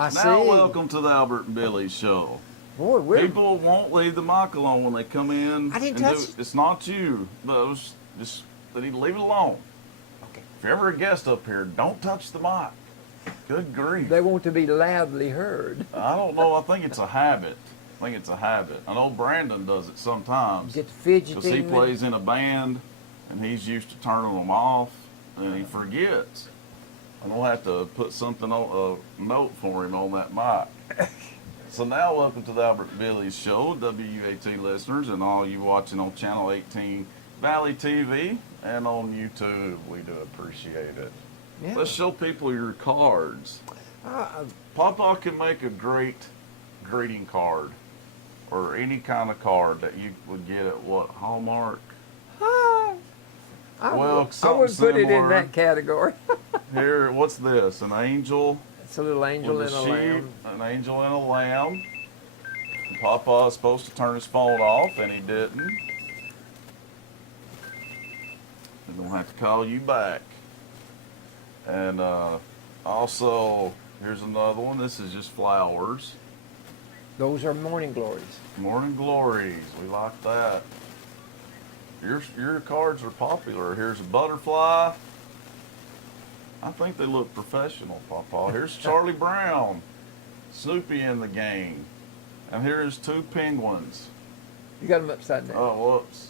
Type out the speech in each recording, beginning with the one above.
Now, see. welcome to the Albert and Billy Show. Boy, People won't leave the mic alone when they come in. I didn't and touch do, It's not you. Those just they need to leave it alone. Okay. If you're ever a guest up here, don't touch the mic. Good grief. They want to be loudly heard. I don't know. I think it's a habit. I know Brandon does it sometimes. Get fidgeting. Because he plays in a band, and he's used to turning them off, and he forgets. I'm going to have to put something on a note for him on that mic. So now, welcome to the Albert and Billy Show, WUAT listeners, and all you watching on Channel 18 Valley TV and on YouTube. We do appreciate it. Yeah. Let's show people your cards. Papa can make a great greeting card, or any kind of card that you would get at what, Hallmark? I Well, would put it in similar. that category. Here, what's this? An angel It's a little angel with and a a sheep, lamb. an angel and a lamb. And Papa is supposed to turn his phone off, and he didn't. And we'll have to call you back. And also, here's another one. This is just flowers. Those are morning glories. Morning glories. We like that. Your cards are popular. Here's a butterfly. I think they look professional, Papa. Here's Charlie Brown. Snoopy in the gang. And here's two penguins. You got them upside down. Oh, whoops.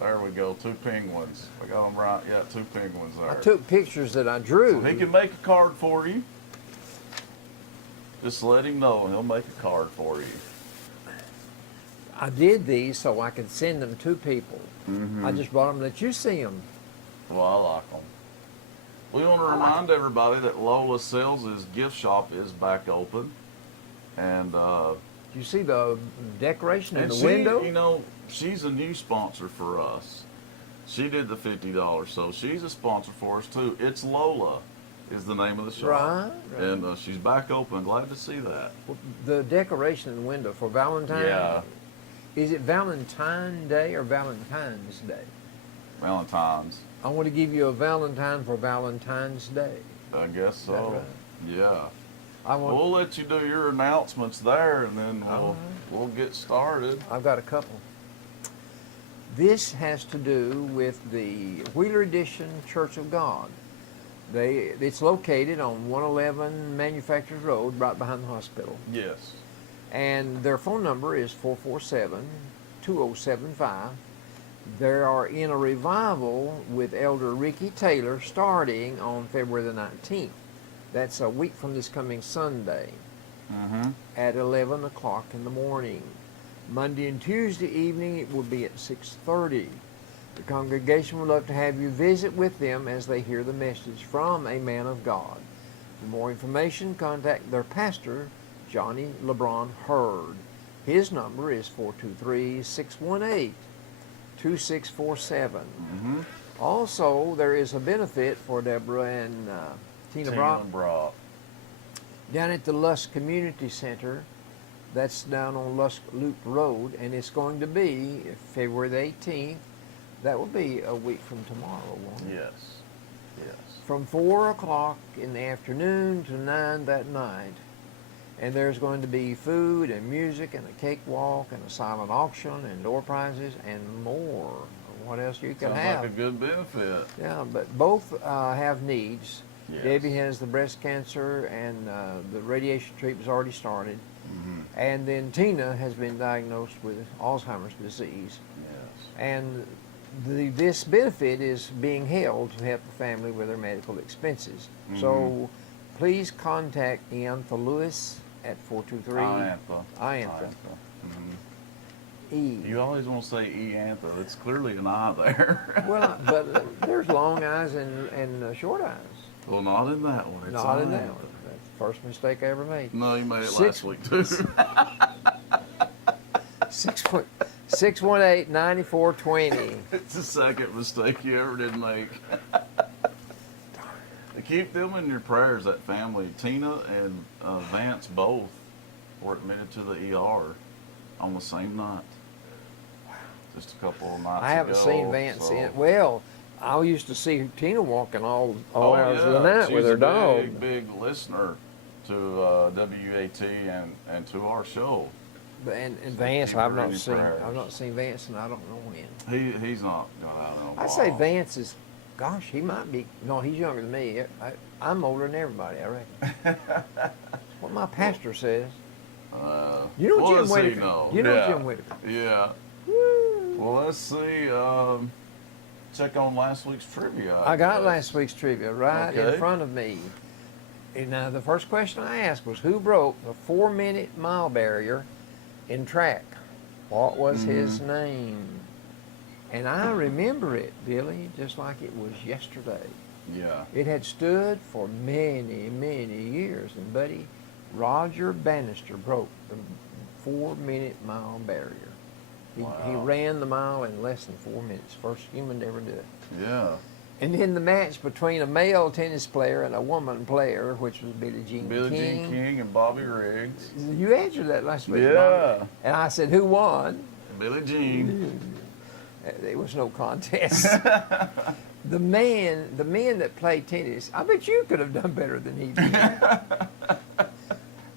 There we go. Two penguins. I got them right. Yeah, two penguins there. I took pictures that I drew. So he can make a card for you. Just let him know, and he'll make a card for you. I did these so I could send them to people. Mm-hmm. I just brought them to let you see them. Well, I like them. We want to remind everybody that Lola Sales' gift shop is back open. And You see the decoration in and the she, window? you know, she's a new sponsor for us. She did the $50, so she's a sponsor for us too. It's Lola is the name of the shop. Right. And she's back open. Glad to see that. The decoration in the window for Valentine's. Yeah. Is it Valentine Day or Valentine's Day? Valentine's. I want to give you a Valentine for Valentine's Day. I guess Is that so. right? Yeah. I want. We'll let you do your announcements there, and then All we'll get started. I've got a couple. This has to do with the Wheeler Edition Church of God. It's located on 111 Manufacturers Road, right behind the hospital. Yes. And their phone number is 447-2075. They are in a revival with Elder Ricky Taylor starting on February the 19th. That's a week from this coming Sunday Mm-hmm. at 11 o'clock in the morning. Monday and Tuesday evening it will be at 6:30. The congregation would love to have you visit with them as they hear the message from a man of God. For more information, contact their pastor, Johnny LeBron Hurd. His number is 423-618-2647. Mm-hmm. Also, there is a benefit for Deborah and Tina Brock down at the Lusk Community Center. That's down on Lusk Loop Road, and it's going to be February the 18th. That will be a week from tomorrow, won't it? Yes. Yes. From 4 o'clock in the afternoon to 9 that night. And there's going to be food and music and a cakewalk and a silent auction and door prizes and more. What else you can Sounds have? like a good benefit. Yeah, but both have needs. Yes. Debbie has the breast cancer, and the radiation treatment's already started. Mm-hmm. And then Tina has been diagnosed with Alzheimer's disease. Yes. And this benefit is being held to help the family with their medical expenses. Mm-hmm. So please contact Iantha Lewis at 423 Iantha. Mm-hmm. E. You always want to say Iantha. It's clearly an I there. Well, but there's long eyes and short eyes. Well, not in that one. It's Not in Iantha. that one. That's the first mistake I ever made. No, you made it Six- last week too. 618-9420. It's the second mistake you ever did make. Keep them in your prayers, that family. Tina and Vance both were admitted to the ER on the same night. Just a couple of nights ago. I haven't seen Vance in. Well, I used to see Tina walking all Oh, hours yeah. of the night She's with her a dog. big listener to WAT and to our show. And Vance, Keep I've it not ready seen. for ours. I've not seen Vance, and I don't know when. He's not gone out in a while. I say Vance is, gosh, he might be. No, he's younger than me. I'm older than everybody, I reckon. What my pastor says. You know well, Jim let's see, Whitaker? no. You know Yeah. Jim Whitaker? Yeah. Woo. Well, let's see. Check on last week's trivia. I got guess. last week's trivia right in Okay. front of me. And now the first question I asked was, who broke the 4-minute mile barrier in track? What was his name? And I remember it, Billy, just like it was yesterday. Yeah. It had stood for many, many years. And buddy, Roger Bannister broke the 4-minute mile barrier. He Wow. ran the mile in less than 4 minutes. First human to ever do it. Yeah. And then the match between a male tennis player and a woman player, which was Billie Jean Billie King. Jean King and Bobby Riggs. You answered that last week. Yeah. Bobby. And I said, who won? Billie Jean. There was no contest. The men that played tennis, I bet you could have done better than he did.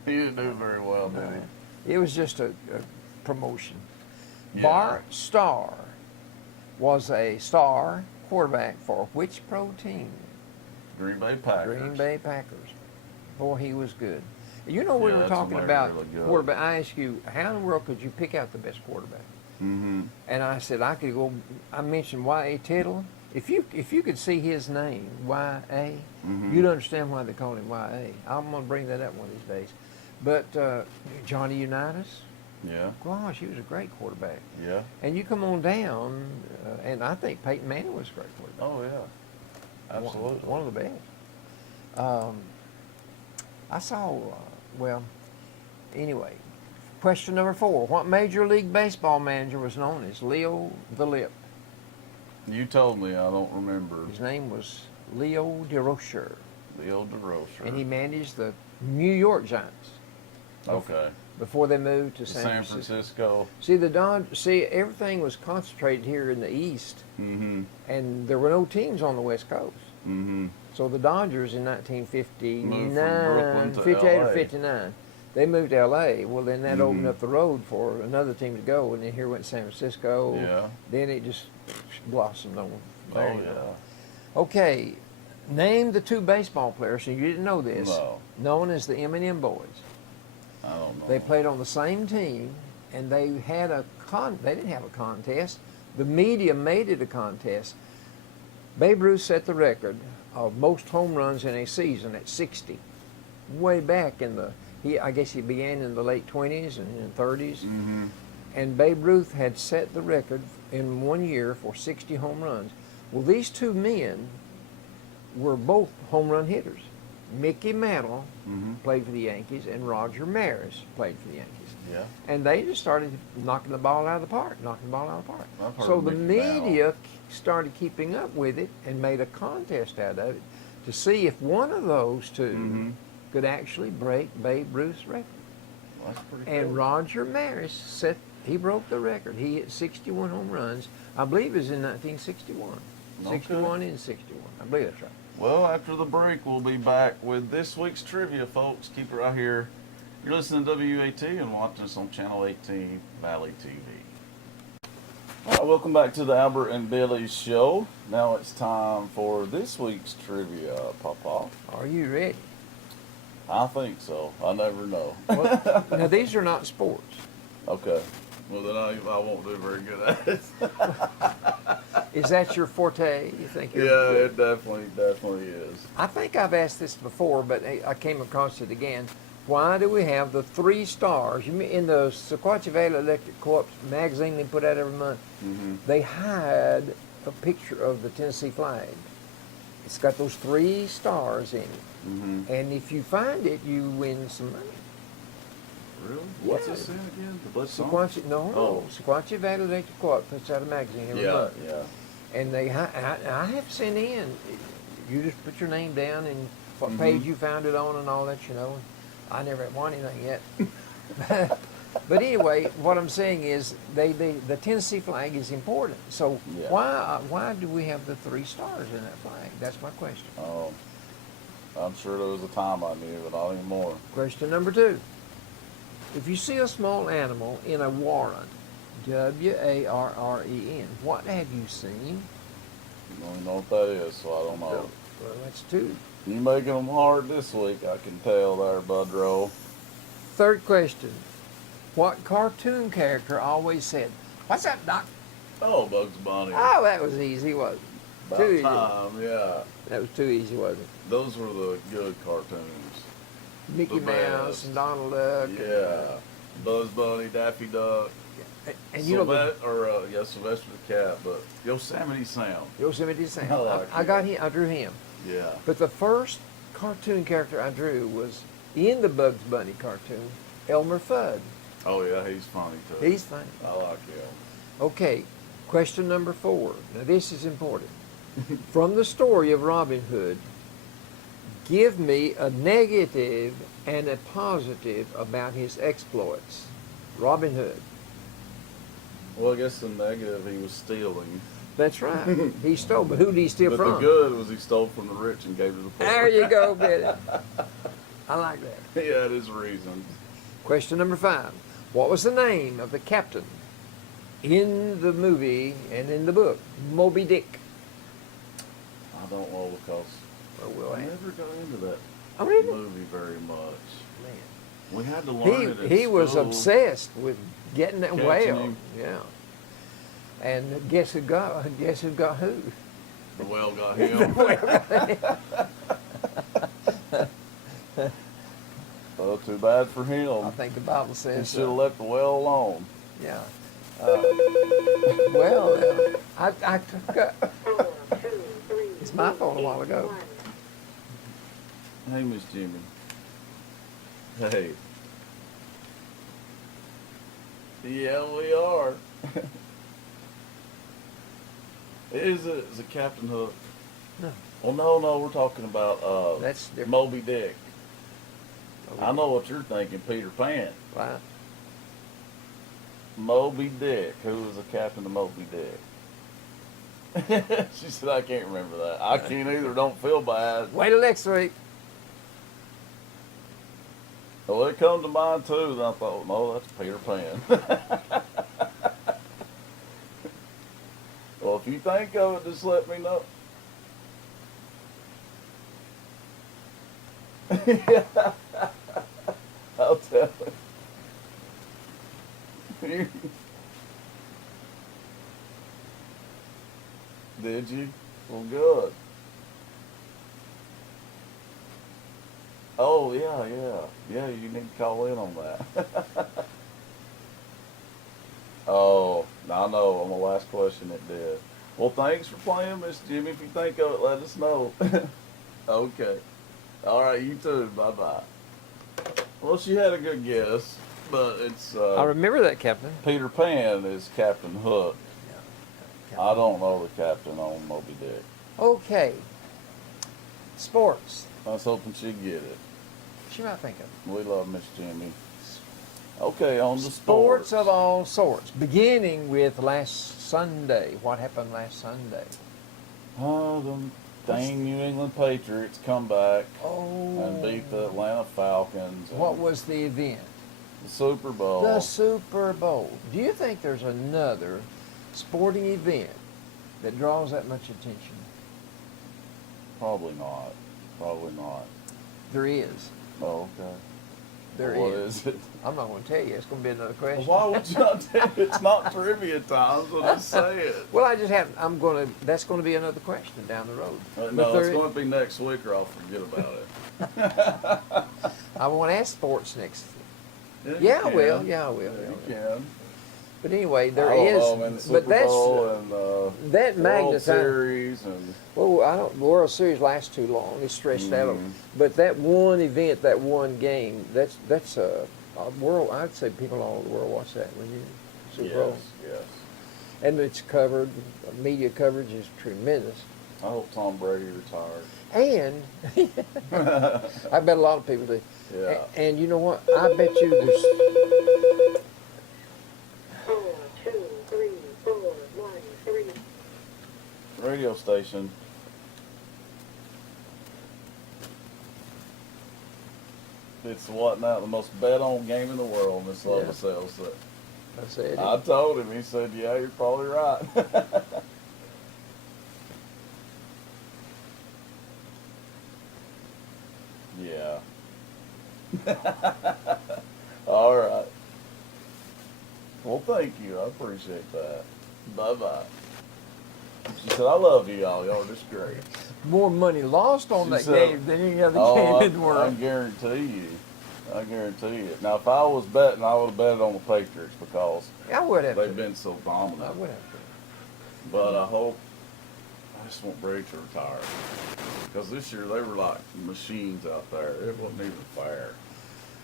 He didn't do very well, did he? It was just a promotion. Yeah. Bart Starr was a star quarterback for which pro team? Green Bay Packers. Green Bay Packers. Boy, he was good. You know, we Yeah, were that's talking really, about really good. quarterback. I asked you, how in the world could you pick out the best quarterback? Mm-hmm. And I said I could go. I mentioned Y.A. Tittle. If you could see his name, Y.A., you'd understand why they call him Y.A. I'm going to bring that up one of these days. But Johnny Unitas, Yeah. gosh, he was a great quarterback. Yeah. And you come on down, and I think Peyton Manning was a great quarterback. Oh, yeah. Absolutely. One of the best. I saw, anyway, question number 4. What Major League Baseball manager was known as Leo the Lip? You told me. I don't remember. His name was Leo DeRocher, Leo DeRocher. and he managed the New York Giants Okay. before they moved to San Francisco. See, everything was concentrated here in the East, Mm-hmm. and there were no teams on the West Coast. Mm-hmm. So the Dodgers in 1959, Moved from Brooklyn to 58 or LA. 59, they moved to L.A. Well, then that opened up the road for another team to go, and then here went San Francisco. Yeah. Then it just blossomed on. Oh, There you yeah. go. Okay, name the 2 baseball players, and you didn't know this, No. known as the M&M Boys. I don't know. They played on the same team, and they had they didn't have a contest. The media made it a contest. Babe Ruth set the record of most home runs in a season at 60. Way back in I guess he began in the late 20s and 30s. Mm-hmm. And Babe Ruth had set the record in 1 year for 60 home runs. Well, these 2 men were both home run hitters. Mickey Mantle played for the Yankees, and Roger Maris played for the Yankees. Yeah. And they just started knocking the ball out of the park. I've heard So of the Mickey Mantle. media started keeping up with it and made a contest out of it to see if one of those 2 could actually break Babe Ruth's record. Well, that's pretty And cool. Roger Maris he broke the record. He hit 61 home runs. I believe it was in 1961. Okay. 61 and 61. I believe that's right. Well, after the break, we'll be back with this week's trivia, folks. Keep it right here. You're listening to WAT and watching us on Channel 18, Valley TV. All right, welcome back to the Albert and Billy Show. Now it's time for this week's trivia, Papa. Are you ready? I think so. I never know. Well, now, these are not sports. Okay. Well, then I won't do very good at it. Is that your forte? You think you're Yeah, it definitely is. I think I've asked this before, but I came across it again. Why do we have the 3 stars? In the Sequatchie Valley Electric Co-op magazine they put out every month, they had a picture of the Tennessee flag. It's got those 3 stars in it. And if you find it, you win some money. Really? What's Yeah. this in again? The Blitz song? No, Sequatchie Valley Electric Co-op puts out a magazine every month. Yeah. And I have sent in. You just put your name down and what page you found it on and all that, you know. I never have won anything yet. But anyway, what I'm saying is the Tennessee flag is important. So Yeah. why do we have the 3 stars in that flag? That's my question. Oh. I'm sure there was a time I knew, but not anymore. Question number 2. If you see a small animal in a warren, WARREN, what have you seen? I don't even know what that is, so I don't know. Well, that's 2. You making them hard this week, I can tell there, Budrow. Third question. What cartoon character always said, "What's up, Doc?" Oh, Bugs Bunny. Oh, that was easy, wasn't it? About Too easy. time, yeah. That was too easy, wasn't it? Those were the good cartoons. Mickey The Mouse best. and Donald Duck. Yeah. Buzz Bunny, Daffy Duck. And you know, Sylvester the Cat, but Yosemite Sam. Yosemite Sam. I like I got him. I drew him. Yeah. But the first cartoon character I drew was in the Bugs Bunny cartoon, Elmer Fudd. Oh yeah, he's funny too. He's funny. I like him. Okay, question number 4. Now this is important. From the story of Robin Hood, give me a negative and a positive about his exploits. Robin Hood. Well, I guess the negative, he was stealing. That's right. He stole, but who did he steal But from? the good was he stole from the rich and gave to the poor. There you go, Betty. I like that. He had his reasons. Question number 5. What was the name of the captain in the movie and in the book, Moby Dick? I don't know because Well, we'll I ask. never got into that Oh, really? movie very much. Man. We had to learn it in He was school. obsessed with getting that Catching whale. him. Yeah. And guess who got who? The whale got him. Oh, too bad for I him. think the Bible He says should have so. left the whale alone. Yeah. Well, I took it's my fault a while ago. Hey, Miss Jimmy. Hey. Yeah, we are. Is it Captain Hook? No. Well, no, we're talking about That's different. Moby Dick. I know what you're thinking, Peter Pan. Right. Moby Dick. Who was the captain of Moby Dick? She said, I can't remember that. I can't either. Don't feel bad. Wait till next week. Well, it come to mind too. And I thought, no, that's Peter Pan. Well, if you think of it, just let me know. I'll tell you. Did you? Well, good. Oh, yeah. Yeah, you need to call in on that. Oh, I know. On the last question it did. Well, thanks for playing, Miss Jimmy. If you think of it, let us know. Okay. All right, you too. Bye-bye. Well, she had a good guess, but it's I remember that, Captain. Peter Pan is Captain Hook. I don't know the captain on Moby Dick. Okay. Sports. I was hoping she'd get it. She might think of it. We love Miss Jimmy. Okay, on the Sports of all sorts. Beginning with last Sunday. What happened last Sunday? Oh, the dang New England Patriots come back and beat the Atlanta Falcons. What was the event? The Super Bowl? The Super Bowl. Do you think there's another sporting event that draws that much attention? Probably not. Probably not. There is. Oh, okay. There What is. is it? I'm not going to tell you. It's going to be another question. Why would you not tell me? It's not trivia time, so just say it. Well, I just have. That's going to be another question down the road. No, But it's there- going to be next week or I'll forget about it. I want to ask sports next. You Yeah, I can. will. Yeah, I will. You can. But anyway, there I don't is. know, man, the Super But that's Bowl and that World magnetized. Series and Well, I don't. The World Series lasts too long. It's stretched out. Mhm. But that one event, that one game, that's a world. I'd say people all over the world watch that. When you Super Bowl, yes. and it's covered. Media coverage is tremendous. I hope Tom Brady retires. And I bet a lot of people do. Yeah. And you know what? I bet you there's. 4, 2, 3, 4, 1, 3. Radio station. It's what now? The most bet on game in the world. Miss Yeah. Lovatel said. I said I it. told him. He said, "Yeah, you're probably right." Yeah. All right. Well, thank you. I appreciate that. Bye bye. She said, "I love you, y'all. Y'all are just great." More money lost on She that said- game than any other Oh, game in the I world. guarantee you. I guarantee you. Now, if I was betting, I would have betted on the Patriots because I would have. they've to. been so I dominant. would have. To. But I just want Brady to retire. Because this year they were like machines out there. It wasn't even fair.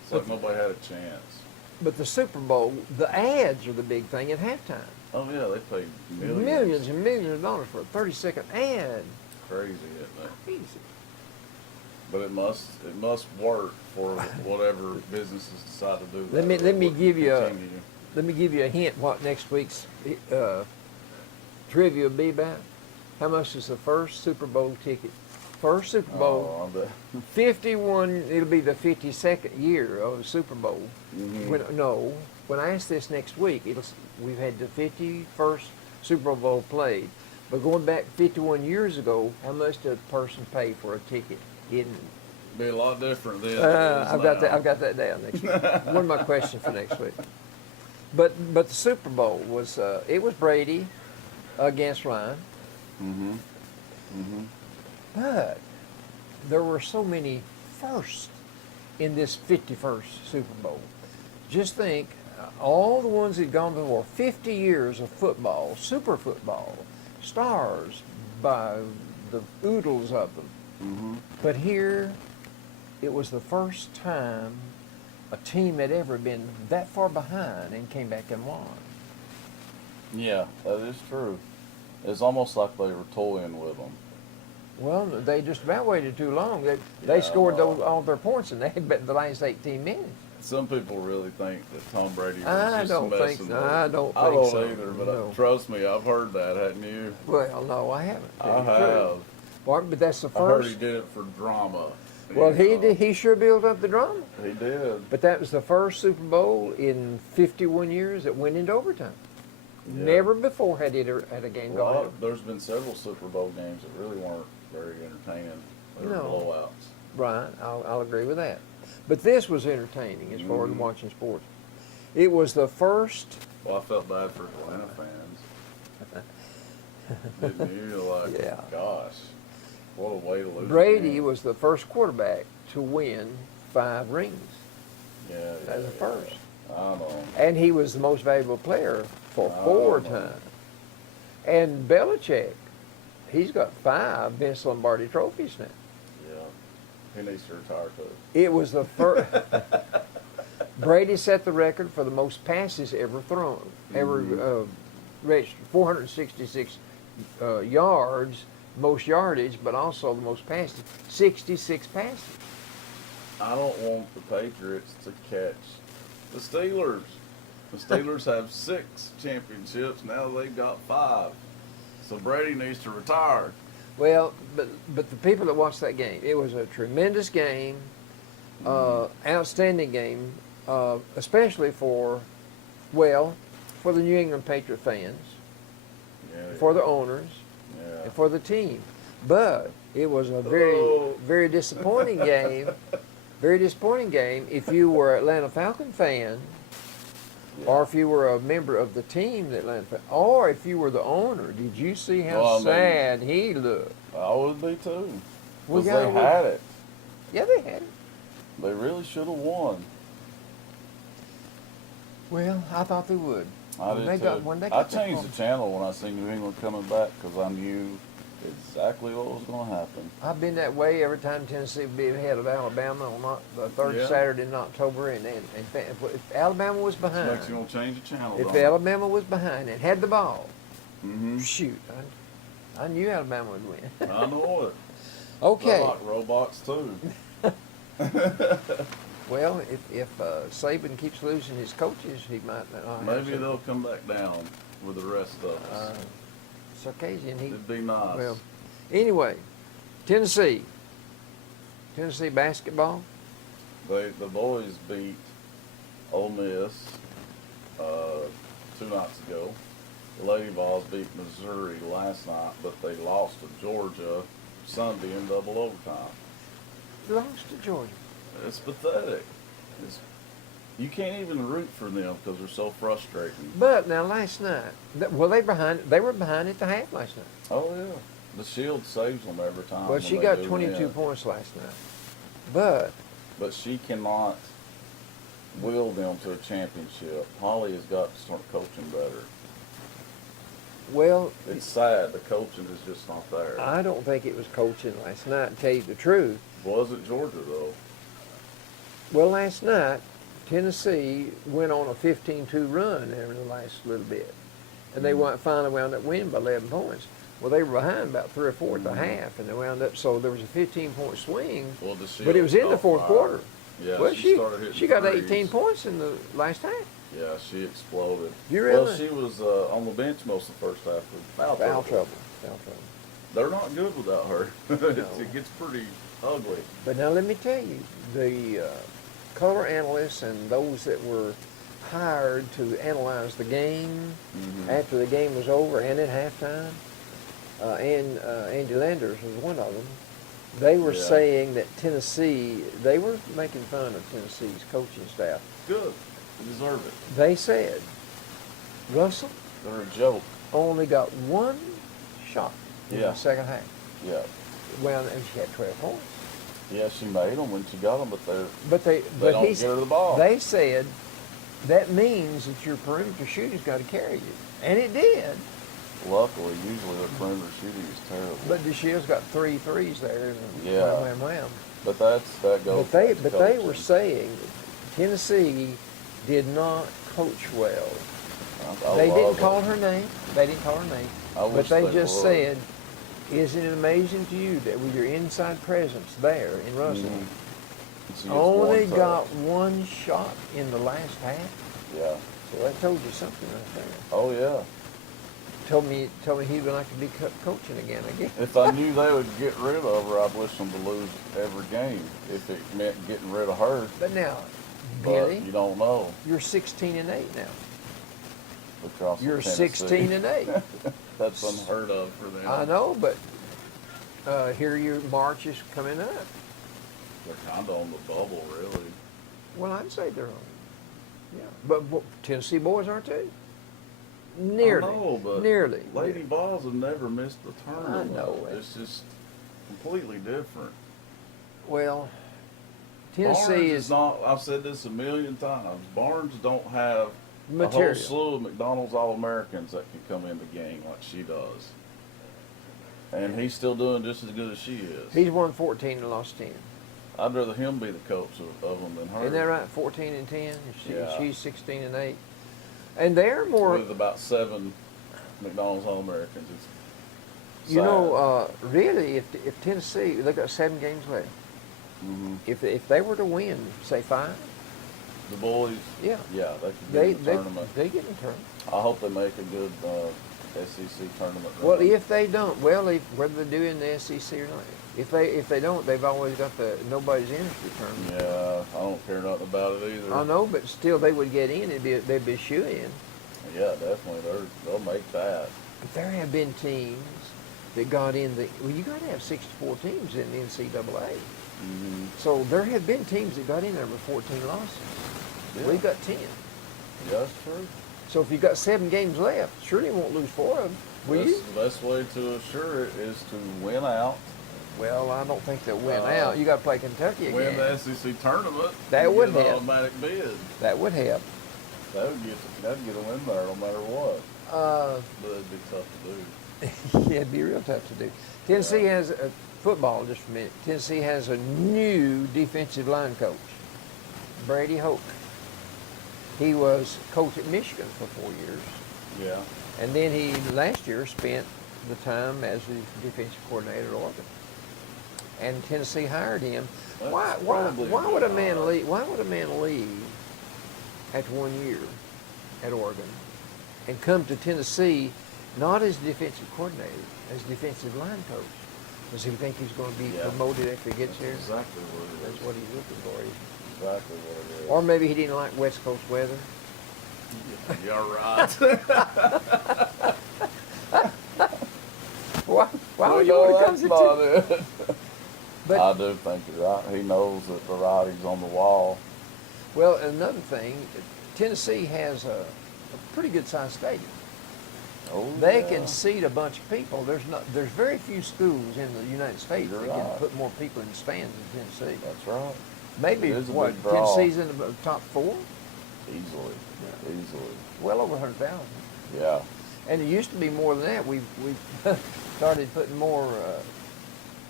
It's like nobody had a chance. But the Super Bowl, the ads are the big thing at halftime. Oh yeah, they paid millions. Millions and millions of dollars for a 30-second ad. Crazy, isn't it? Crazy. But it must work for whatever businesses decide to do. Let that. me It give you a continue. let me give you a hint what next week's trivia will be about. How much is the first Super Bowl ticket? First Super Bowl. Oh, I bet. 51. It'll be the 52nd year of the Super Bowl. Mhm. When I ask this next week, we've had the 51st Super Bowl played. But going back 51 years ago, how much did a person pay for a ticket? Be a lot different then. I've got that down next week. One of my questions for next week. But the Super Bowl was it was Brady against Ryan. Mm-hmm. Mm-hmm. But there were so many firsts in this 51st Super Bowl. Just think, all the ones that had gone before, 50 years of football, super football, stars by the oodles of them. Mm-hmm. But here, it was the first time a team had ever been that far behind and came back and won. Yeah, that is true. It's almost like they were toying with them. Well, they just about waited too long. They Yeah, scored well. all their points, and they had bet the last 18 minutes. Some people really think that Tom Brady was I just don't think messing so. with I them. don't I think don't so. either, but No. trust me, I've heard that, hadn't you? Well, no, I haven't. I Tell you the truth. have. Well, but that's the I heard he first. did it for drama. Well, You he know. did. He sure built up the drama. He did. But that was the first Super Bowl in 51 years that went into overtime. Yeah. Never before had it had a game go Well, over. there's been several Super Bowl games that really weren't very entertaining. They were No. blowouts. Right, I'll agree with that. But this was entertaining as far as Mhm. watching sports. It was the first. Well, I felt bad for Atlanta fans. Didn't you? Like, Yeah. gosh, what a way to lose. a Brady game. was the first quarterback to win 5 rings. Yeah, That was the first. I know. And he was the most valuable player for Oh, 4 man. times. And Belichick, he's got 5 Vince Lombardi trophies now. Yeah, he needs to retire too. It was the first. Brady set the record for the most passes ever thrown, ever reached 466 yards, most yardage, but also the most passes, 66 passes. I don't want the Patriots to catch the Steelers. The Steelers have 6 championships. Now they've got 5. So Brady needs to retire. Well, but the people that watched that game, it was a tremendous game, outstanding game, especially for the New England Patriot fans, Yeah, for the owners, yeah. and for the team. But it was a very disappointing game. Very disappointing game if you were an Atlanta Falcon fan, or if you were a member of the team, the Atlanta Falcons, or if you were the owner. Did you see how Well, I mean, sad he looked? I would be too. We Because got- they had it. Yeah, they had it. They really should have won. Well, I thought they would. I When did they too. got- when they I got that changed far. the channel when I seen New England coming back because I knew exactly what was going to happen. I've been that way every time Tennessee would be ahead of Alabama on the third Yeah. Saturday in October, and if Alabama was behind, Makes you want to change the channel. if Alabama was behind and had the ball, Mm-hmm. shoot, I knew Alabama would win. I know it. Okay. They're like robots too. Well, if Saban keeps losing his coaches, he might. Maybe they'll come back down with the rest of us. Sarkisian. It'd be nice. Well, anyway, Tennessee basketball. The boys beat Ole Miss 2 nights ago. The Lady Vols beat Missouri last night, but they lost to Georgia Sunday in double overtime. Lost to Georgia. It's pathetic. You can't even root for them because they're so frustrating. But now last night, well, they were behind at the half last night. Oh yeah, the Shield saves them every time. Well, when she they got do 22 win. points last night. But But she cannot will them to a championship. Holly has got to start coaching better. well, It's sad. The coaching is just not there. I don't think it was coaching last night. To tell you the truth. Was it Georgia though? Well, last night, Tennessee went on a 15-2 run there in the last little bit. And they finally wound up winning by 11 points. Well, they were behind about 3 or 4 at the half, and they wound up, so there was a 15-point swing. Well, the Shield But it was in the caught fourth fire. quarter. Yeah, Well, started hitting she got threes. 18 points in the last half. Yeah, she exploded. You Well, really? she was on the bench most of the first half with foul Foul trouble. trouble. They're not good without her. It gets pretty ugly. But now let me tell you, the color analysts and those that were hired to analyze the game after the game was over and at halftime, and Andy Landers was one of them. They were Yeah. saying that Tennessee, they were making fun of Tennessee's coaching staff. Good. They deserve it. They said, Russell They're a joke. only got 1 shot in Yeah. the second half. Yeah. Well, and she had 12 points. Yeah, she made them when she got them, but But they don't get her the ball. They said that means that your perimeter shooting's got to carry you, and it did. luckily, usually their perimeter shooting is terrible. But the Shield's got 3 threes there. And Yeah. Wham, wham, wham. But that goes. But they were saying Tennessee did not coach well. They didn't call her name. They didn't call her name. I But wish they they just would. said, "Isn't it amazing to you that with your inside presence there in Russell, only got 1 shot in the last half?" Yeah. So that told you something right there. Oh yeah. Told me he would like to be coaching again. I guess. If I knew they would get rid of her, I'd wish them to lose every game. If it meant getting rid of her, But now, but Billy, you don't know. you're 16-8 now. Because of You're Tennessee. 16-8. That's unheard of for them. I know, but here your March is coming up. They're kind of on the bubble, really. Well, I'd say they're on. Yeah, but Tennessee boys aren't too. Nearly. I know, but nearly. Lady Vols have never missed the tournament. I know it. It's just completely different. Well, Barnes Tennessee is not. I've said this a million times. Barnes don't have a whole material. slew of McDonald's All-Americans that can come in the game like she does, and he's still doing just as good as she is. He's won 14 and lost 10. I'd rather him be the coach of them than her. Isn't that right? 14 and 10. Yeah. She's 16-8, and they're more. With about 7 McDonald's All-Americans. It's You sad. know, really, if Tennessee, they've got 7 games left. Mhm. If they were to win, say 5, The boys, yeah, yeah, they could they get in the tournament. they get in the tournament. I hope they make a good SEC tournament run. Well, if they don't, whether they do in the SEC or not, if they don't, they've always got the nobody's industry tournament. Yeah, I don't care nothing about it either. I know, but still, they would get in. They'd be shoe in. Yeah, definitely. They'll make that. But there have been teams that got in you got to have 64 teams in the NCAA. Mm-hmm. So there have been teams that got in there with 14 losses. Yeah. We've got 10. Yeah, that's true. So if you've got 7 games left, surely you won't lose 4 of them, will you? The best way to assure it is to win out, Well, I don't think they'll win out. You got to play Kentucky again. win the SEC tournament. That and would get an help. automatic bid. That would help. That'd get a win there no matter what. But it'd be tough to do. Yeah, it'd be real tough to do. Tennessee has football, just for a minute. Tennessee has a new defensive line coach, Brady Hoke. He was coach at Michigan for 4 years, Yeah. and then he last year spent the time as the defensive coordinator at Oregon. And Tennessee hired him. That's Why probably would a good man hire. leave? Why would a man leave after 1 year at Oregon and come to Tennessee not as defensive coordinator, as defensive line coach? Does he think he's going to be Yeah. promoted after he gets here? Exactly what it That's is. what he's looking for. exactly what it is. Or maybe he didn't like West Coast weather. You're right. Why would you want to come that's to not Tennessee? it. But I do think you're right. He knows that the writing's on the wall. well, another thing, Tennessee has a pretty good sized stadium. Oh, They yeah. can seat a bunch of people. There's very few schools in the United States You're that can right. put more people in the stands than Tennessee. That's right. Maybe It is a what big draw. Tennessee's in the top 4, Easily. Yeah. Easily. well over 100,000. Yeah. And it used to be more than that. We've started putting more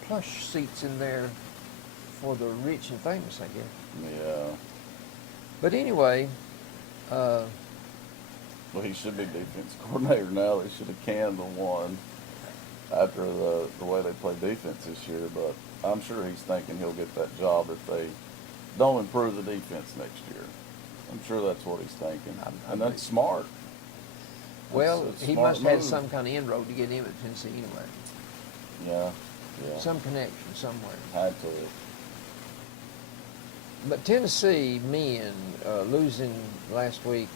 plush seats in there for the rich and famous, I guess. Yeah. But anyway, Well, he should be defense coordinator now. They should have canned the one after the way they play defense this year. But I'm sure he's thinking he'll get that job if they don't improve the defense next year. I'm sure that's what he's thinking. And that's smart. well, That's a he smart must have had move. some kind of inroad to get him at Tennessee anyway. Yeah. Yeah. Some connection somewhere. Had to. But Tennessee men losing last week,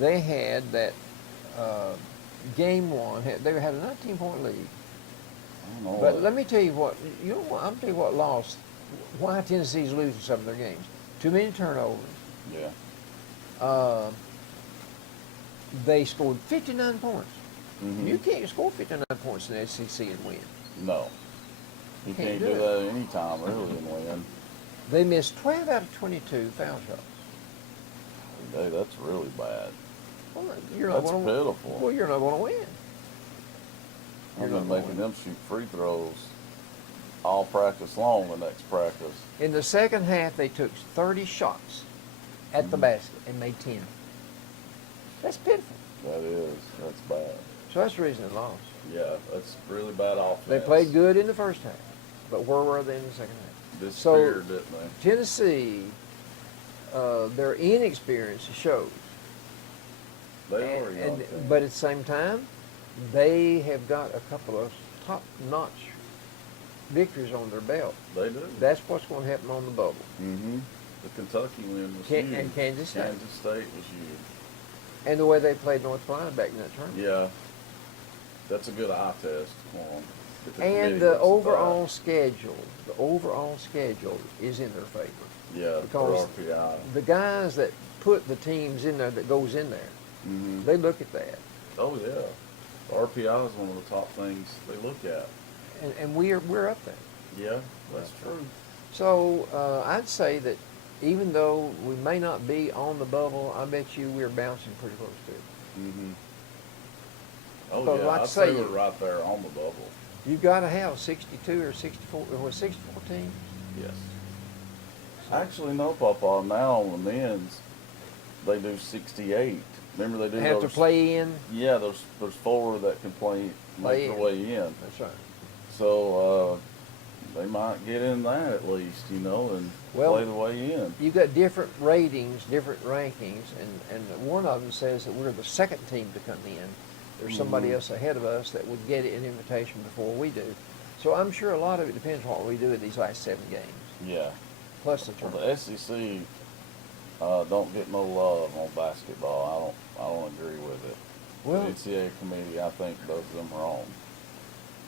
they had that game one. They had a 19-point lead. I don't know. But let me tell you what. You know what? I'm tell you what lost. Why Tennessee's losing some of their games? Too many turnovers. Yeah. They scored 59 points. Mhm. You can't score 59 points in the SEC and win. No. You Can't can't do do it. that at any time, really, and win. They missed 12 out of 22 foul shots. Hey, that's really bad. Well, you're not That's gonna, pitiful. Well, you're not going to win. You're I've not been gonna making win. them shoot free throws all practice long the next practice. In the second half, they took 30 shots at the Mhm. basket and made 10. That's pitiful. That is. That's bad. So that's the reason they lost. Yeah, that's really bad offense. They played good in the first half, but where were they in the second half? Disappeared, didn't they? Tennessee, their inexperience shows. They were a young team. But at the same time, they have got a couple of top-notch victories on their belt. They do. That's what's going to happen on the bubble. Mm-hmm. The Kentucky win was huge. And Kansas State. Kansas State was huge. And the way they played North Carolina back in that tournament. Yeah. That's a good eye test for them. If the committee And looks the at overall schedule is in their favor. that. Yeah, because for RPI. The guys that put the teams in there that goes in there, Mm-hmm. they look at that. Oh, yeah. RPI is one of the top things they look at. And we're up there. Yeah, that's true. So I'd say that even though we may not be on the bubble, I bet you we're bouncing pretty close to it. Mm-hmm. Oh, Because yeah, like I I'd say, say we're right there on the bubble. You've got to have 62 or 64, or 64 teams. Yes. Actually, no, Papa. Now on the men's, they do 68. Remember they do They have those, to play in. Yeah, there's 4 that can play Play make their in. way in. That's right. So they might get in that at least, and Well, play the way in. You've got different ratings, different rankings, and one of them says that we're the second team to come in. There's somebody Mhm. else ahead of us that would get an invitation before we do. So I'm sure a lot of it depends on what we do at these last 7 games, Yeah. plus the Well, tournament. the SEC don't get no love on basketball. I don't agree with it. Well, The NCAA committee, I think, does them wrong.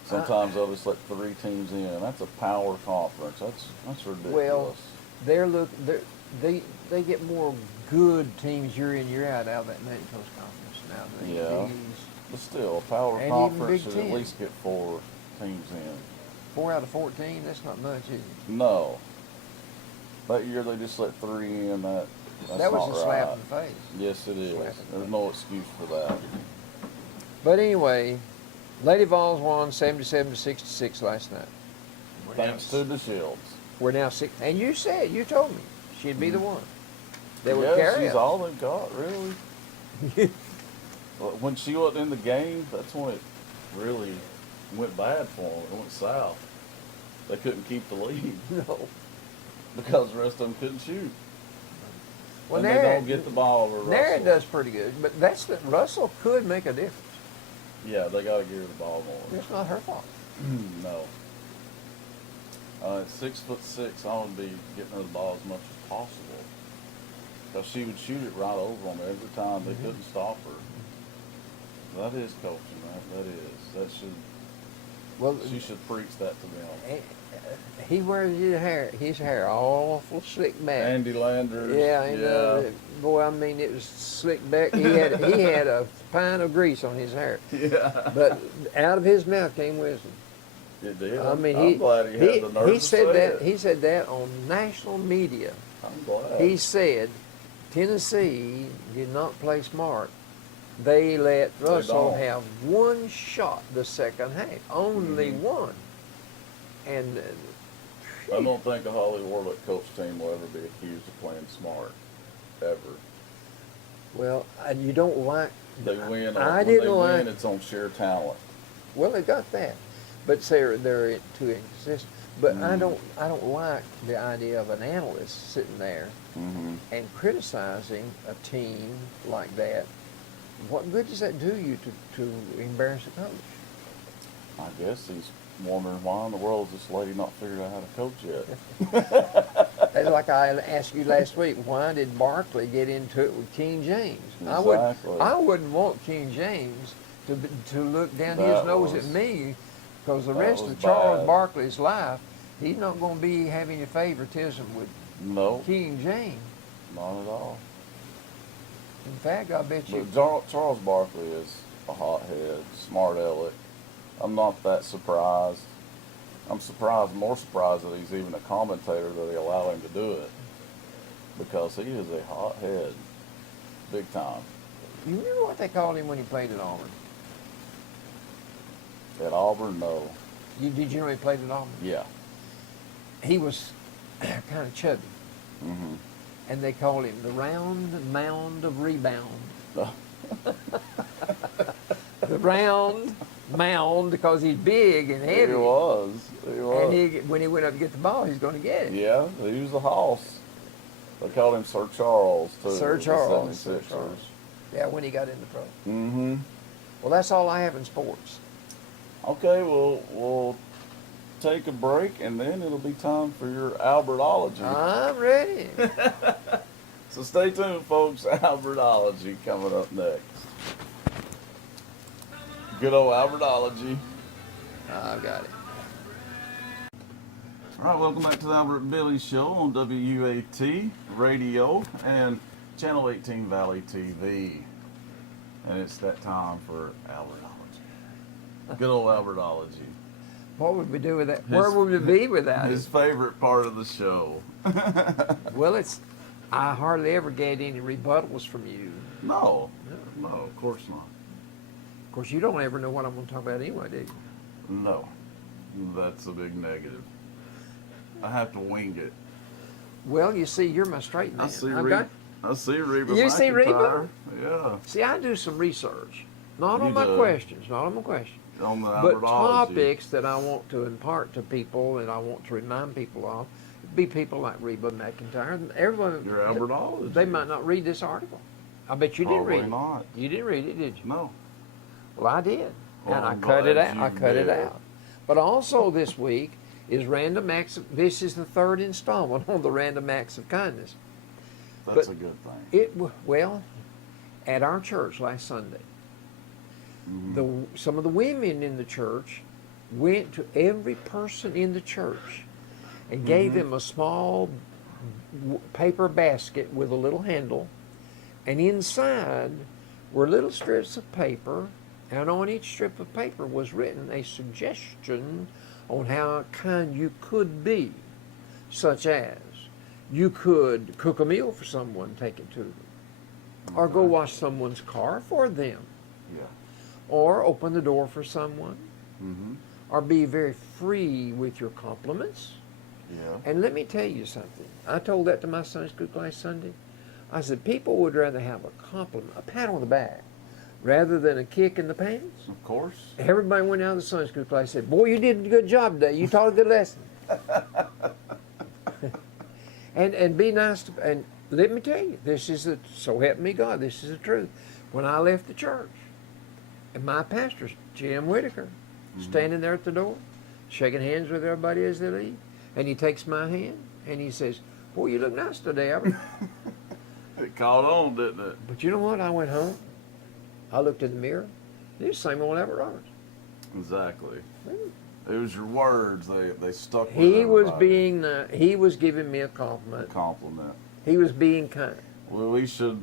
Sometimes they'll just let 3 teams in. That's a power conference. That's ridiculous. they get more good teams year in, year out of that Atlantic Coast Conference now than the Yeah. Big East. But still, a power And even conference Big should at Ten. least get 4 teams in. 4 out of 14, that's not much, is it? No. That year they just let 3 in. That's That was not a slap right. in the face. Yes, it is. Slap in the There's face. no excuse for that. But anyway, Lady Vols won 77-66 last night. Thanks to the Shields. We're now 6, and you told me she'd be the one that would Yeah, carry she's us. all they've got, really. Well, when she wasn't in the game, that's when it really went bad for them. It went south. They couldn't keep the lead No. because the rest of them couldn't shoot. Well, and they don't get the ball over Nara Russell. does pretty good, but Russell could make a difference. Yeah, they got to give her the ball more. It's not her fault. No. At 6'6", I would be getting her the ball as much as possible. Because she would shoot it right over them every time. They couldn't stop her. That is coaching, that is. That should, Well, she should preach that to them. he wears his hair awful slick back. Andy Landers. Yeah, and, boy, I mean, it was slick back. He had a pint of grease on his hair. Yeah. But out of his mouth came wisdom. It did. I mean, I'm glad he had the nerve he to said say that it. he said that on national media. I'm glad. He said Tennessee did not play smart. They let Russell don't. have one shot the second half, only Mhm. one. And I don't think a Holly Warlick coach team will ever be accused of playing smart, ever. well, and you don't like. They win. I When didn't they like. win, it's on sheer talent. Well, they got that, but they're too inconsistent. But I Mhm. don't like the idea of an analyst sitting there Mm-hmm. and criticizing a team like that. What good does that do you to embarrass a coach? I guess he's wondering why in the world is this lady not figured out how to coach yet. That's like I asked you last week. Why did Barkley get into it with King James? Exactly. I wouldn't want King James to look down his That nose was- at me, because the that rest was of Charles bad. Barkley's life, he's not going to be having a favoritism with No, King James. not at all. In fact, I bet you. But Charles Barkley is a hothead, smart aleck. I'm not that surprised. I'm more surprised that he's even a commentator, that they allow him to do it. Because he is a hothead, big time. You remember what they called him when he played at Auburn? At Auburn, no. Did you know he played at Auburn? Yeah. He was kind of chubby, Mm-hmm. and they called him the round mound of rebound. The round mound, because he's big and heavy. He was. And when he went up to get the ball, he's going to get it. Yeah, he was a hoss. They called him Sir Charles, too. Sir the Charles. Sir 76ers. Charles. Yeah, when he got into pro. Mm-hmm. Well, that's all I have in sports. Okay, well, we'll take a break, and then it'll be time for your Albertology. I'm ready. So stay tuned, folks. Albertology coming up next. Good old Albertology. I've got it. All right, welcome back to the Albert and Billy Show on WUAT Radio and Channel 18 Valley TV. And it's that time for Albertology. Good old Albertology. What would we do with that? Where would we be without His it? favorite part of the show. Well, I hardly ever get any rebuttals from you. No, of course not. Of course, you don't ever know what I'm going to talk about anyway, do you? No, that's a big negative. I have to wing it. Well, you see, you're my straight man. I see I've Reba. You see Reba? McEntire. Yeah. See, I do some research. Not You on my do. questions, not on my questions. On the But Albertology. topics that I want to impart to people and I want to remind people of, be people like Reba McEntire. Everyone, Your Albertology. they might not read this article. I bet you didn't Probably read it. not. You didn't read it, did you? No. Well, I did. Well, And I I'm cut it glad out. you I cut it did. out. But also this week is Random Acts of, this is the third installment on the Random Acts of Kindness. That's But a good thing. Well, at our church last Sunday, Mhm. some of the women in the church went to every person in the church and gave them a small paper basket with a little handle, and inside were little strips of paper, and on each strip of paper was written a suggestion on how kind you could be, such as you could cook a meal for someone, take it to them, or go Okay. wash someone's car for them, Yeah. or open the door for someone, Mm-hmm. or be very free with your compliments. Yeah. And let me tell you something. I told that to my Sunday school class Sunday. I said, people would rather have a compliment, a pat on the back, rather than a kick in the pants. Of course. Everybody went out of the Sunday school class and said, boy, you did a good job today. You taught a good lesson. and be nice to, and let me tell you, so help me God, this is the truth. When I left the church, and my pastor, Jim Whitaker, standing there at the door, shaking hands with everybody as they leave, and he takes my hand and he says, Boy, you look nice today, Albert. It caught on, didn't it? But you know what? I went home. I looked in the mirror. It was the same old Albert Roberts. Exactly. It was your words. They stuck with He was everybody. he was giving me a compliment. Compliment. He was being kind. Well, we should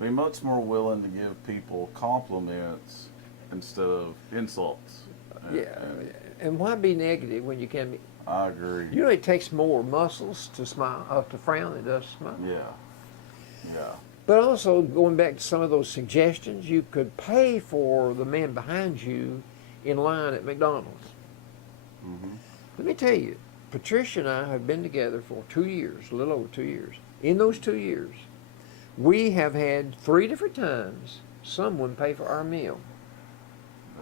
be much more willing to give people compliments instead of insults. Yeah. And why be negative when you can be? I agree. You know, it takes more muscles to smile, to frown than it does to smile. Yeah. Yeah. But also, going back to some of those suggestions, you could pay for the man behind you in line at McDonald's. Mm-hmm. Let me tell you, Patricia and I have been together for 2 years, a little over 2 years. In those 2 years, we have had 3 different times someone pay for our meal.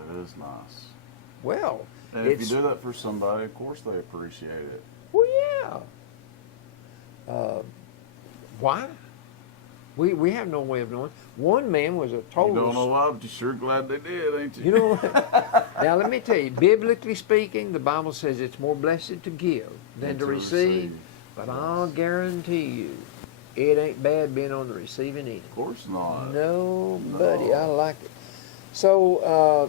That is nice. Well, And if you do that for somebody, of course they appreciate it. well, yeah. Why? We have no way of knowing. One man was a You total. don't know why, but you're sure glad they did, ain't you? You know what? Now let me tell you, biblically speaking, the Bible says it's more blessed to give than to receive. But I'll guarantee you, it ain't bad being on the receiving end. Of course not. No, buddy, No. I like it. So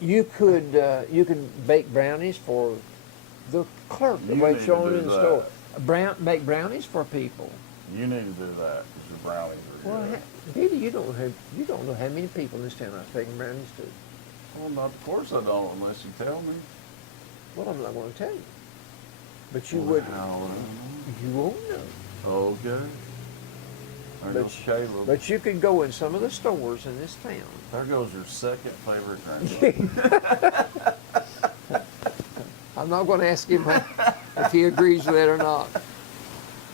you could bake brownies for the clerk You that waits need to on do in the that. store. Bake brownies for people. You need to do that because your brownies are Well, good. Didi, you don't know how many people in this town I've taken brownies to. Well, not, of course I don't unless you tell me. Well, I'm not going to tell you. But you Well, would. how would You won't know. I know? Okay. There goes Caleb. But you could go in some of the stores in this town. There goes your second favorite drink. I'm not going to ask him if he agrees with it or not.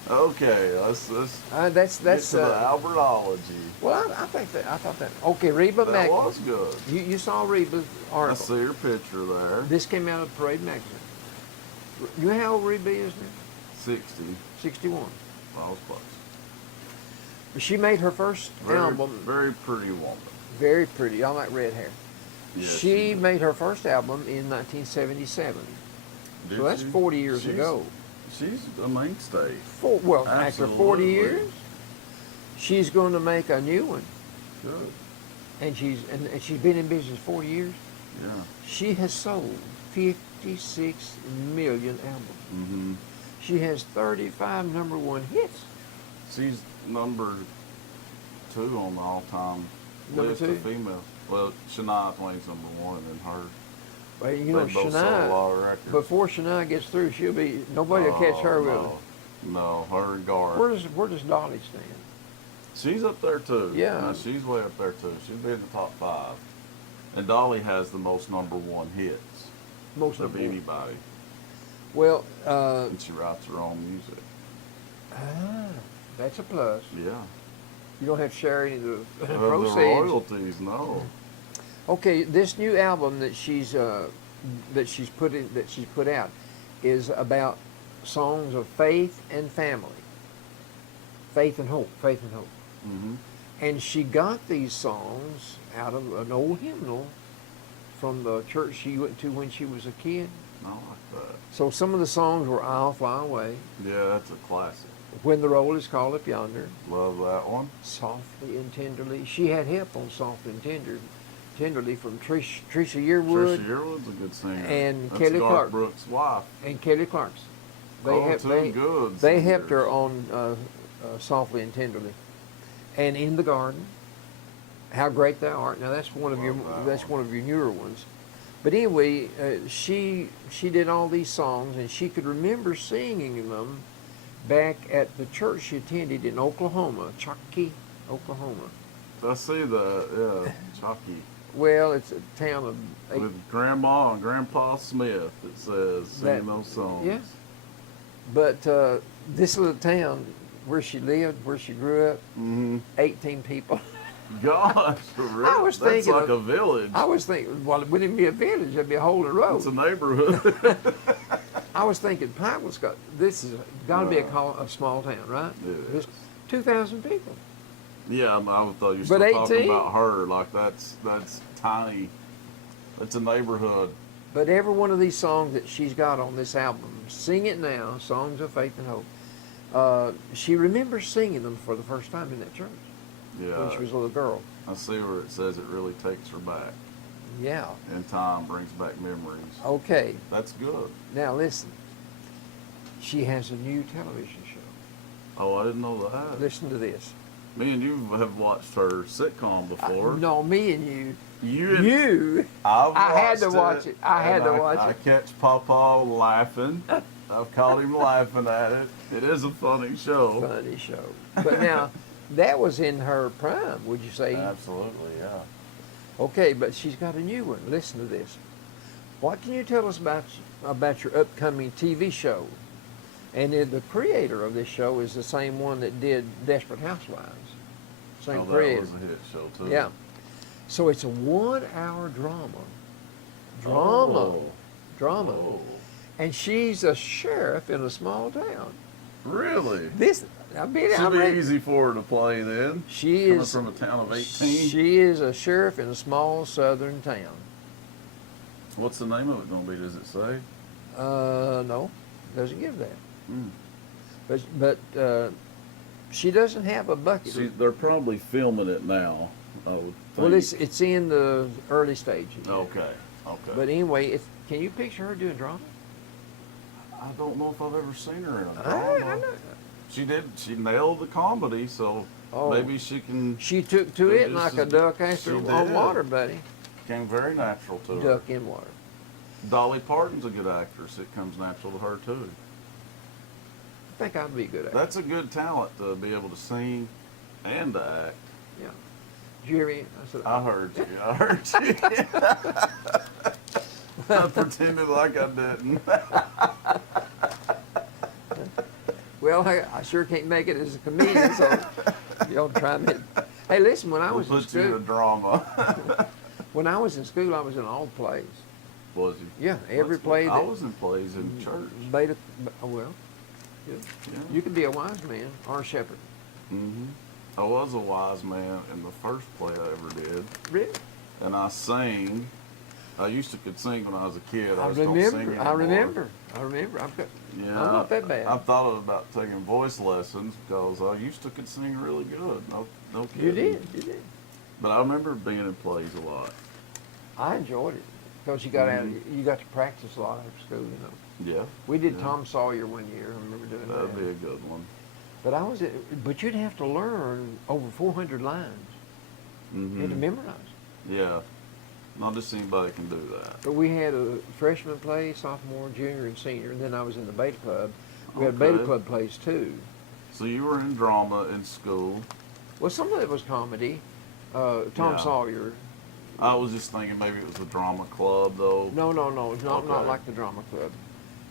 Okay, let's That's get to the Albertology. Well, I thought that. Okay, Reba That Magazine. was good. You saw Reba's I article. see your picture there. This came out of Parade Magazine. You know how old Reba is now? 60. 61. I was close. She made her first album. Very pretty woman. Very pretty. I like red hair. Yes, She made her first album in 1977. Did So that's she? 40 years She's- ago. She's a mainstay. After 40 Absolutely. years, she's going to make a new one. Good. And she's been in business 40 years. Yeah. She has sold 56 million albums. Mm-hmm. She has 35 #1 hits. She's number 2 on the all-time Number list 2? of females. Well, Shania Twain's number 1, and then her. Well, you They know, both sold a Shania, lot of records. before Shania gets through, nobody will catch her with it. No, her and Garth. Where does Dolly stand? She's up there too. Yeah. No, she's way up there too. She'll be in the top 5. And Dolly has the most #1 hits Most of of them. anybody. Well, And she writes her own music. that's a plus. Yeah. You don't have to share any of the The proceeds. royalties, no. Okay, this new album that she's put out is about songs of faith and family, faith and hope, Mm-hmm. and she got these songs out of an old hymnal from the church she went to when she was a kid. I like that. So some of the songs were "I'll Fly Away," Yeah, that's a classic. "When the Roll is Called Up Yonder," Love that one. "Softly and Tenderly." She had help on "Softly and Tenderly" from Tricia Yearwood Trisha Yearwood's a good singer. and That's Kelly Garth Clark. Brooks' wife. and Kelly Clarkson. Good They helped singers. her on "Softly and Tenderly," and "In the Garden." "How Great Thou Art." Now that's one of your Love that that's one. one of your newer ones. But anyway, she did all these songs, and she could remember singing them back at the church she attended in Oklahoma, Chockie, Oklahoma. I see that, yeah. Chalky. Well, it's a town of With Grandma and Grandpa Smith, it says, singing those songs. Yeah. But this little town where she lived, where she grew up, Mm-hmm. 18 people. Gosh, really? I was That's thinking like of- a village. I was thinking, well, it wouldn't be a village; it'd be a hole in the It's a road. neighborhood. I was thinking, Pikeville's got this is got to be No. a small town, right? It There's is. 2,000 people. Yeah, I thought you were But still talking 18? about her. Like, that's tiny. It's a neighborhood. But every one of these songs that she's got on this album, "Sing It Now," "Songs of Faith and Hope," She remembers singing them for the first time in that church Yeah. when she was a little girl. I see where it says it really takes her back. Yeah. And time brings back memories. Okay. That's good. Now listen. She has a new television show. Oh, I didn't know that. Listen to this. Me and you have watched her sitcom before. No, me and you. You. I had to watch it. I had to watch I it. catch Papa laughing. I've caught him laughing at it. It is a funny show. Funny show. But now, that was in her prime, would you say? Absolutely, yeah. Okay, but she's got a new one. Listen to this. What can you tell us about your upcoming TV show? And then the creator of this show is the same one that did Desperate Housewives. Same creator. That was a hit show too. Yeah. So it's a 1 hour drama. Oh. Drama. Oh. And she's a sheriff in a small town. Really? I'm Should be ready. easy for her to play then. She Coming is from a town of 18. She is a sheriff in a small southern town. What's the name of it going to be? Does it say? No, doesn't give that. Mm. But she doesn't have a bucket. They're probably filming it now. I would think. Well, it's in the early stages. Okay. Okay. But anyway, can you picture her doing drama? I don't know if I've ever seen her in a I drama. know. She did. She nailed the comedy, so Oh. maybe she can. She took to It it like just a is- duck after she on did. water, buddy. Came very natural to her. Duck in water. Dolly Parton's a good actress. It comes natural to her too. I think I'd be good at it. That's a good talent to be able to sing and to act. Yeah. Did you hear me? I said, I heard you. I heard you. I pretended like I didn't. well, I sure can't make it as a comedian, so y'all try me. Hey, listen, when I We'll was in put you in a school, drama. when I was in school, I was in all plays. Was you? Yeah, every That's play good. I that was in plays in church. Beta. Well, yeah. Yeah. You could be a wise man or a shepherd. Hmm. I was a wise man in the first play I ever did, Really? and I sang. I used to could sing when I was a kid. I, I just don't sing remember. anymore. I remember. I remember. I've got. Yeah, I'm not that bad. I thought about taking voice lessons because I used to could sing really good. No kidding. You did. You did. But I remember being in plays a lot. I enjoyed it because you got Mm-hmm. you got to practice a lot after school. You know. Yeah. We did Yeah. Tom Sawyer one year. I remember doing That'd that. be a good one. But you'd have to learn over 400 lines. You had to Hmm. memorize. Yeah. Not just anybody can do that. But we had a freshman play, sophomore, junior, and senior, and then I was in the beta club. We had Okay. beta club plays too. So you were in drama in school. Well, some of it was comedy. Tom Yeah. Sawyer. I was just thinking maybe it was a drama club though. No, it's not Okay. like the drama club.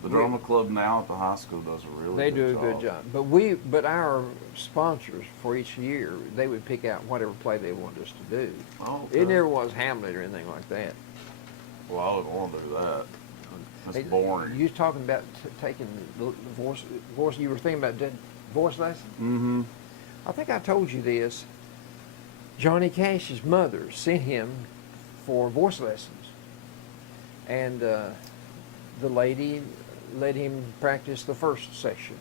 The drama club now at the high school does a really They good do a good job. But our sponsors for each year, they would pick out whatever play they wanted us to do. Oh, It okay. never was Hamlet or anything like that. Well, I wouldn't want to do that. That's Hey, boring. You was talking about taking the voice. You were thinking about doing voice lessons. Mm-hmm. I think I told you this. Johnny Cash's mother sent him for voice lessons, and the lady let him practice the first session,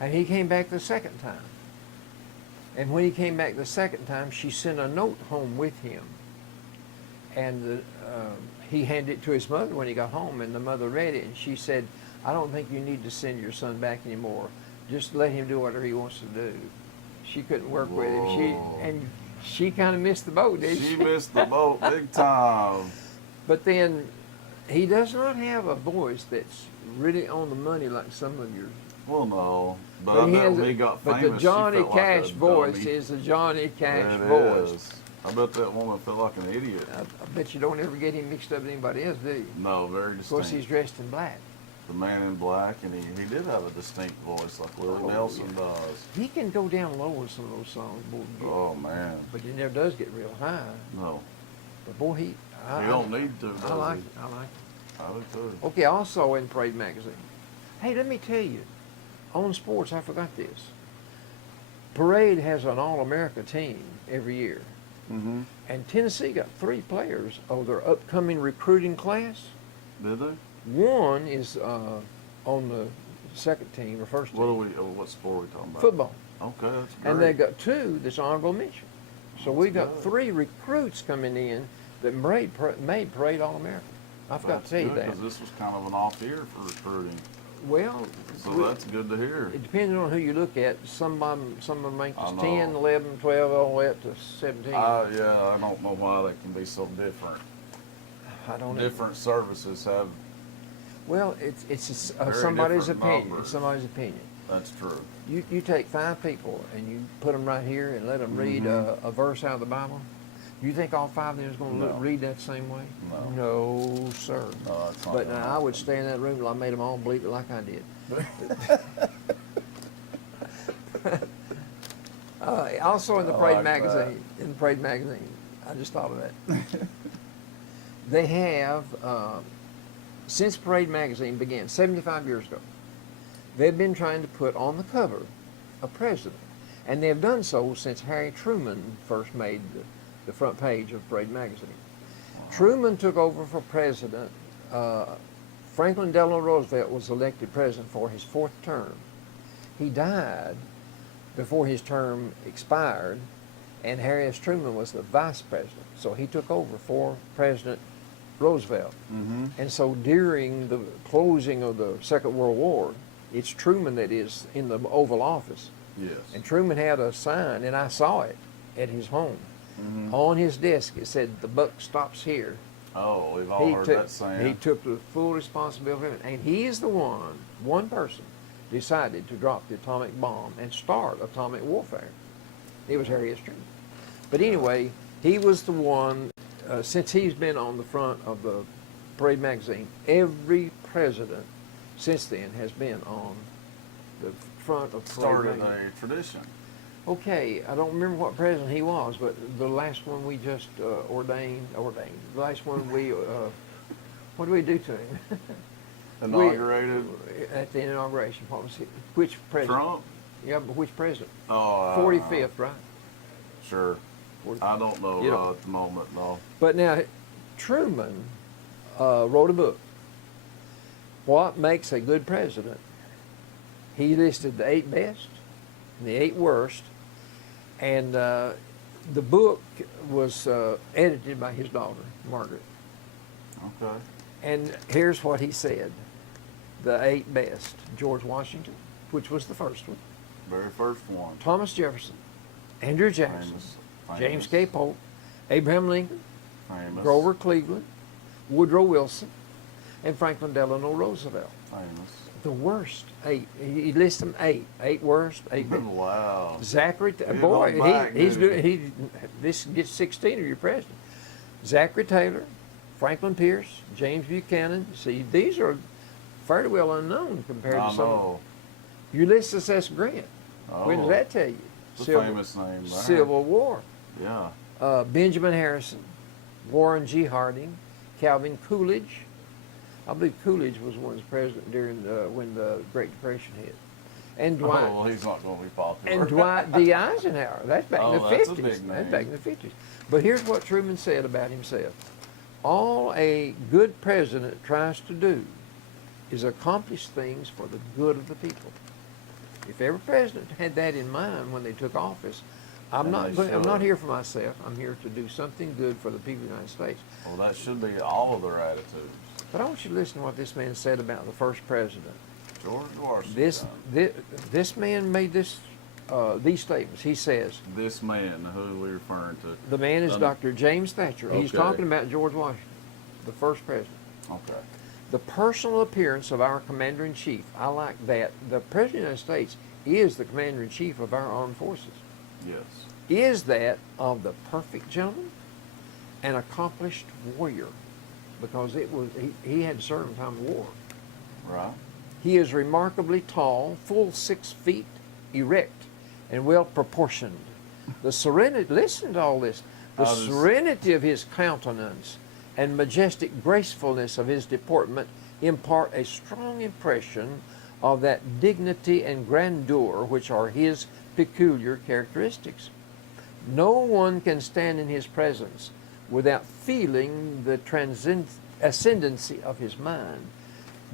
and he came back the second time. And when he came back the second time, she sent a note home with him, and he handed it to his mother when he got home, and the mother read it, and she said, "I don't think you need to send your son back anymore. Just let him do whatever he wants to do." She couldn't work with him. She kind of missed the boat, didn't she? She missed the boat big time. But then he does not have a voice that's really on the money like some of yours. Well, no, but I know when he got famous. But the Johnny she felt like Cash a voice dummy. is the Johnny Cash It voice. is. I bet that woman felt like an idiot. I bet you don't ever get him mixed up with anybody else, do you? No, very Of course, he's distinct. dressed in black. The man in black, and he did have a distinct voice like Willie Oh, Nelson yeah. does. He can go down low in some of those songs, boy. Oh man, But he never does get real high. no, But boy, you don't need to. Does I like he? it. I like it. I do too. Okay, also in Parade magazine. Hey, let me tell you, on sports, I forgot this. Parade has an All-America team every year, Mm-hmm. and Tennessee got 3 players of their upcoming recruiting class. Did they? One is on the second team or first team. What sport are we talking about? Football. Okay, that's great. And they got 2 that's honorable mention. So we got good. 3 recruits coming in that made Parade All-American. I forgot to tell you that. Because this was kind of an off year for recruiting. Well, So that's good to hear. it depends on who you look at. Some of them make I us know. 10, 11, 12, all the way up to 17. Yeah, I don't know why they can be so different. I don't know. Different services have, Well, it's just, Very somebody's different opinion. numbers. It's somebody's opinion. that's true. You take 5 people and you put them right here and let them read a verse out of the Bible. You think all 5 of them is going to No. read that same way? No. No, sir. No, that's not But gonna now I would stay in that room till I made them all believe it like I did. Also in the I Parade like magazine, I just thought of that. They have, since Parade magazine began 75 years ago, they've been trying to put on the cover a president. And they have done so since Harry Truman first made the front page of Parade magazine. Truman took over for president. Franklin Delano Roosevelt was elected president for his 4th term. He died before his term expired, and Harry S. Truman was the vice president. So he took over for President Roosevelt. Mm-hmm. And so during the closing of the Second World War, it's Truman that is in the Oval Office. Yes. And Truman had a sign, and I saw it at his home. On his desk, it said, "The buck stops here." Oh, we've all heard that saying. He took the full responsibility, and he is the one person, decided to drop the atomic bomb and start atomic warfare. It was Harry S. Truman. But anyway, he was the one, since he's been on the front of the Parade magazine, every president since then has been on the front of Parade Started magazine. a tradition. Okay, I don't remember what president he was, but the last one we just ordained, the last one we, what did we do to him? Inaugurated. At the inauguration, what was it? Which president? Trump? Yeah, but which president? Oh, 45th, right? Sure. I don't know You don't- at the moment, no. But now, Truman wrote a book, What Makes a Good President. He listed the 8 best and the 8 worst, and the book was edited by his daughter, Margaret. Okay. And here's what he said, the 8 best. George Washington, which was the first one, Very first one. Thomas Jefferson, Andrew Jackson, Famous. James K. Polk, Abraham Lincoln, Famous. Grover Cleveland, Woodrow Wilson, and Franklin Delano Roosevelt. Famous. The worst 8. He lists them 8. 8 worst, 8 best. Wow. Zachary, Give boy, them back, he's didn't doing. This gets 16 of your president. Zachary Taylor, Franklin Pierce, James Buchanan. See, these are fairly well unknown compared I to some. know. Ulysses S. Grant. What does Oh. that tell you? It's a famous name there. Civil War. Yeah. Benjamin Harrison, Warren G. Harding, Calvin Coolidge. I believe Coolidge was one of the president during when the Great Depression hit. And Dwight. Oh, well, he's not going to be popular. And Dwight D. Eisenhower. That's back in the Oh, 50s. that's a big That's name. back in the 50s. But here's what Truman said about himself. All a good president tries to do is accomplish things for the good of the people. If every president had that in mind when they took office, I'm And not they I'm not should. here for myself. I'm here to do something good for the people of the United States. Well, that should be all of their attitudes. But I want you to listen to what this man said about the first president. George Washington. This man made these statements. He says, This man, who are we referring to? the man is Um, Dr. James Thatcher. He's okay. talking about George Washington, the first president. Okay. The personal appearance of our commander-in-chief, I like that. The president of the United States is the commander-in-chief of our armed forces. Yes. Is that of the perfect gentleman, an accomplished warrior, because he had served in time of war. Right. He is remarkably tall, full 6 feet, erect, and well proportioned. The serenity, listen to all this, the serenity of his countenance and majestic gracefulness of his deportment impart a strong impression of that dignity and grandeur which are his peculiar characteristics. No one can stand in his presence without feeling the ascendancy of his mind.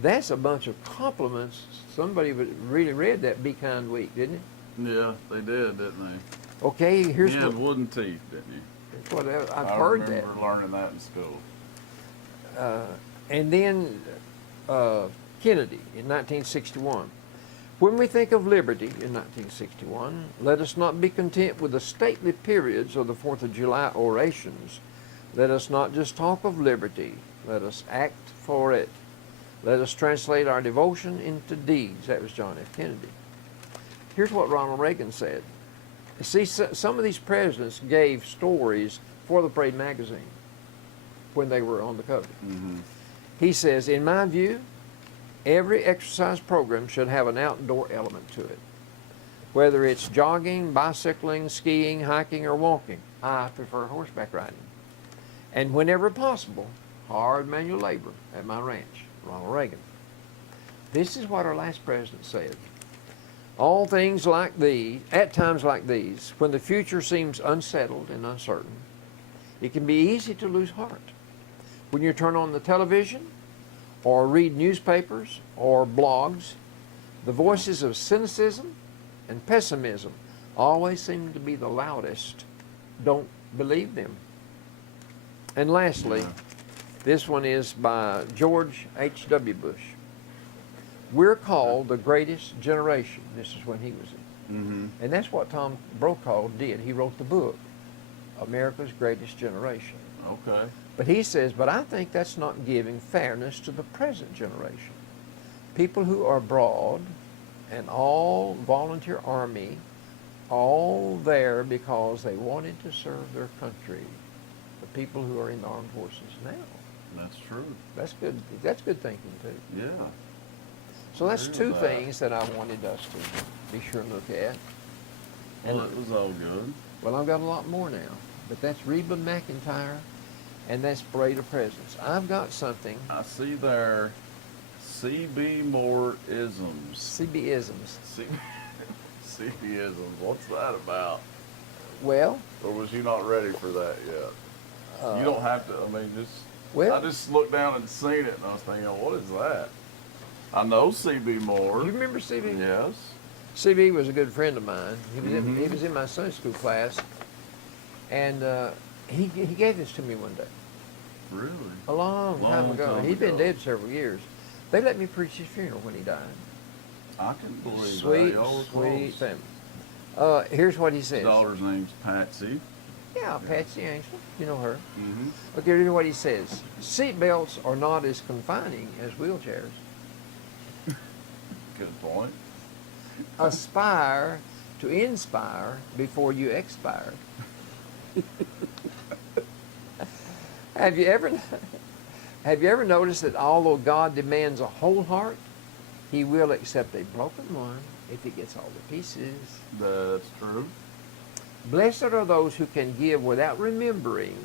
That's a bunch of compliments. Somebody really read that Be Kind Week, didn't it? Yeah, they did, didn't they? Okay, here's You had what, wooden teeth, didn't you? here's what I've heard that. I remember learning that in school. And then Kennedy in 1961. When we think of liberty in 1961, let us not be content with the stately periods of the 4th of July orations. Let us not just talk of liberty. Let us act for it. Let us translate our devotion into deeds. That was John F. Kennedy. Here's what Ronald Reagan said. See, some of these presidents gave stories for the Parade magazine when they were on the cover. Mm-hmm. He says, in my view, every exercise program should have an outdoor element to it. Whether it's jogging, bicycling, skiing, hiking, or walking, I prefer horseback riding. And whenever possible, hard manual labor at my ranch. Ronald Reagan. This is what our last president said. All things like these, at times like these, when the future seems unsettled and uncertain, it can be easy to lose heart. When you turn on the television or read newspapers or blogs, the voices of cynicism and pessimism always seem to be the loudest. Don't believe them. And lastly, this one is by George H.W. Bush. We're called the greatest generation. This is when he was in. Mm-hmm. And that's what Tom Brokaw did. He wrote the book, America's Greatest Generation. Okay. But he says, but I think that's not giving fairness to the present generation. People who are abroad and all volunteer army, all there because they wanted to serve their country. The people who are in the armed forces now. That's true. That's good. That's good thinking too. Yeah. So that's Agree two with that. things that I wanted us to be sure and look at. Well, it was all good. Well, I've got a lot more now, but that's Reba McEntire, and that's Parade of Presidents. I've got something, I see there, CB Moore isms. CB-isms. CB isms. What's that about? Well, Or was you not ready for that yet? You don't have to. I mean, just. well, I just looked down and seen it, and I was thinking, what is that? I know CB Moore. you remember CB? Yes. CB was a good friend of mine. He was, Mhm. he was in my Sunday school class, and he gave this to me one day, Really? a long time Long ago. time He'd been ago. dead several years. They let me preach his funeral when he died. I can believe Sweet, that. Y'all were sweet close. family. Here's what he His says. daughter's name's Patsy. Yeah, Patsy Angel. You know her. Mm-hmm. Okay, here's what he says. Seat belts are not as confining as wheelchairs. Good point. Aspire to inspire before you expire. Have you ever noticed that although God demands a whole heart, He will accept a broken one if He gets all the pieces? That's true. Blessed are those who can give without remembering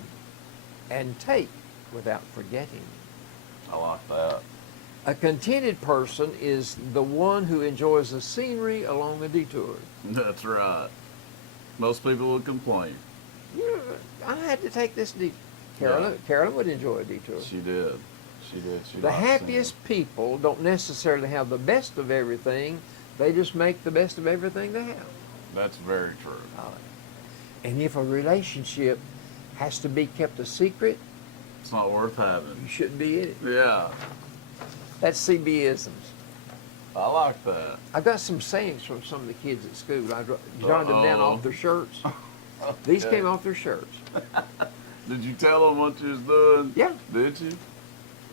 and take without forgetting. I like that. A contented person is the one who enjoys the scenery along the detour. That's right. Most people would complain. You know, I had to take this detour. Yeah. Carolyn would enjoy a detour. She did. She did. She The liked happiest people don't necessarily have the best of everything. They just make the best of everything they have. singing. That's very true. And if a relationship has to be kept a secret, It's not worth you having. shouldn't be in it. Yeah. That's CB-isms. I like that. I got some sayings from some of the kids at school. I jotted them down Uh-oh. off their shirts. These Okay. came off their shirts. Did you tell them what you was doing? Yeah. Did you?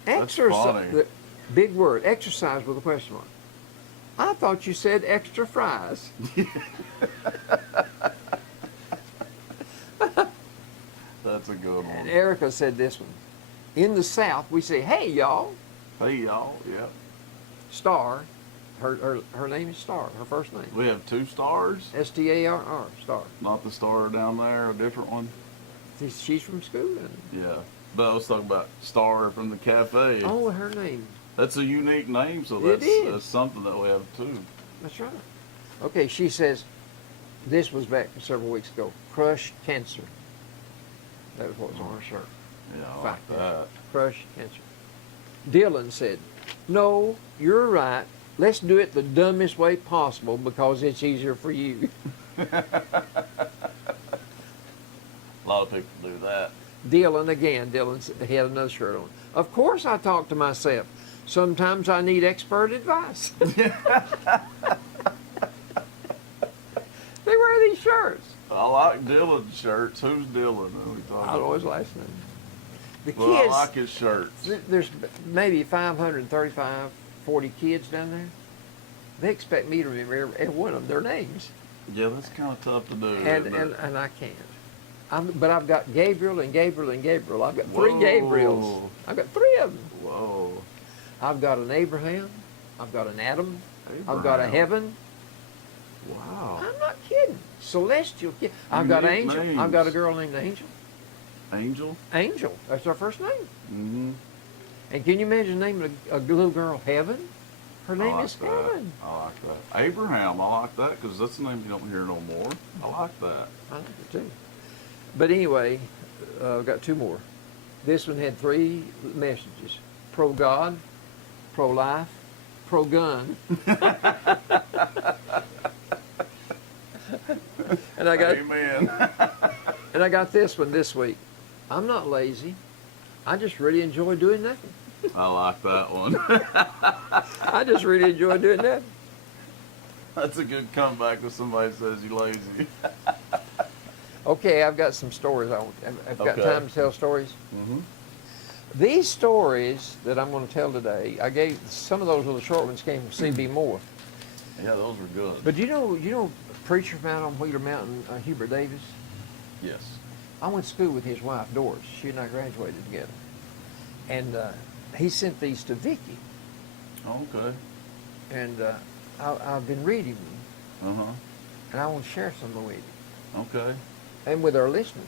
That's Exercise. funny. Big word. Exercise with a question mark. I thought you said extra fries. That's a good And one. Erica said this one. In the South, we say, hey, y'all. Hey, y'all. Yep. Star. Her name is Star, her first name. We have 2 stars. S-T-A-R-R, Star. Not the star down there, a different one. She's from school. Yeah. But I was talking about Star from the cafe. Oh, her name. That's a unique name, so It that's, is. that's something that we have too. That's right. Okay, she says, this was back several weeks ago, crush cancer. That was what was on her shirt. Yeah, I Fact. like that. Crush cancer. Dylan said, No, you're right. Let's do it the dumbest way possible because it's easier for you. A lot of people do that. Dylan's he had another shirt on. Of course I talk to myself. Sometimes I need expert advice. They wear these shirts. I like Dylan's shirts. Who's Dylan? Who we talking I don't know about? his last name. The Well, I kids, like his shirts. there's maybe 535, 40 kids down there. They expect me to remember every one of their names. Yeah, that's kind of tough to do. And, isn't it? and I can't. But I've got Gabriel and Gabriel and Gabriel. I've got three Gabriels. Whoa. I've got three of them. Whoa. I've got an Abraham. I've got an Adam. I've got a Abraham. Heaven. Wow. I'm not kidding. Celestial kid. I've got Unique Angel. names. I've got a girl named Angel. Angel? Angel. That's her first name. Mm-hmm. And can you imagine naming a little girl Heaven? Her name is that. Heaven. I like that. Abraham, I like that because that's a name you don't hear no more. I like that. I like it too. But anyway, I've got two more. This one had three messages: pro-God, pro-life, pro-gun. and I got Amen. and I got this one this week. I'm not lazy. I just really enjoy doing nothing. I like that one. I just really enjoy doing nothing. That's a good comeback when somebody says you're lazy. Okay, I've got some stories. I've got Okay. time to tell stories. Mm-hmm. These stories that I'm going to tell today, I gave some of those little short ones came from C.B. Moore. Yeah, those were good. But you know, preacher from out on Wheeler Mountain, Hubert Davis. Yes. I went to school with his wife Doris. She and I graduated together, and he sent these to Vicky, Okay. and I've been reading them, Uh-huh. and I want to share some with you Okay. and with our listeners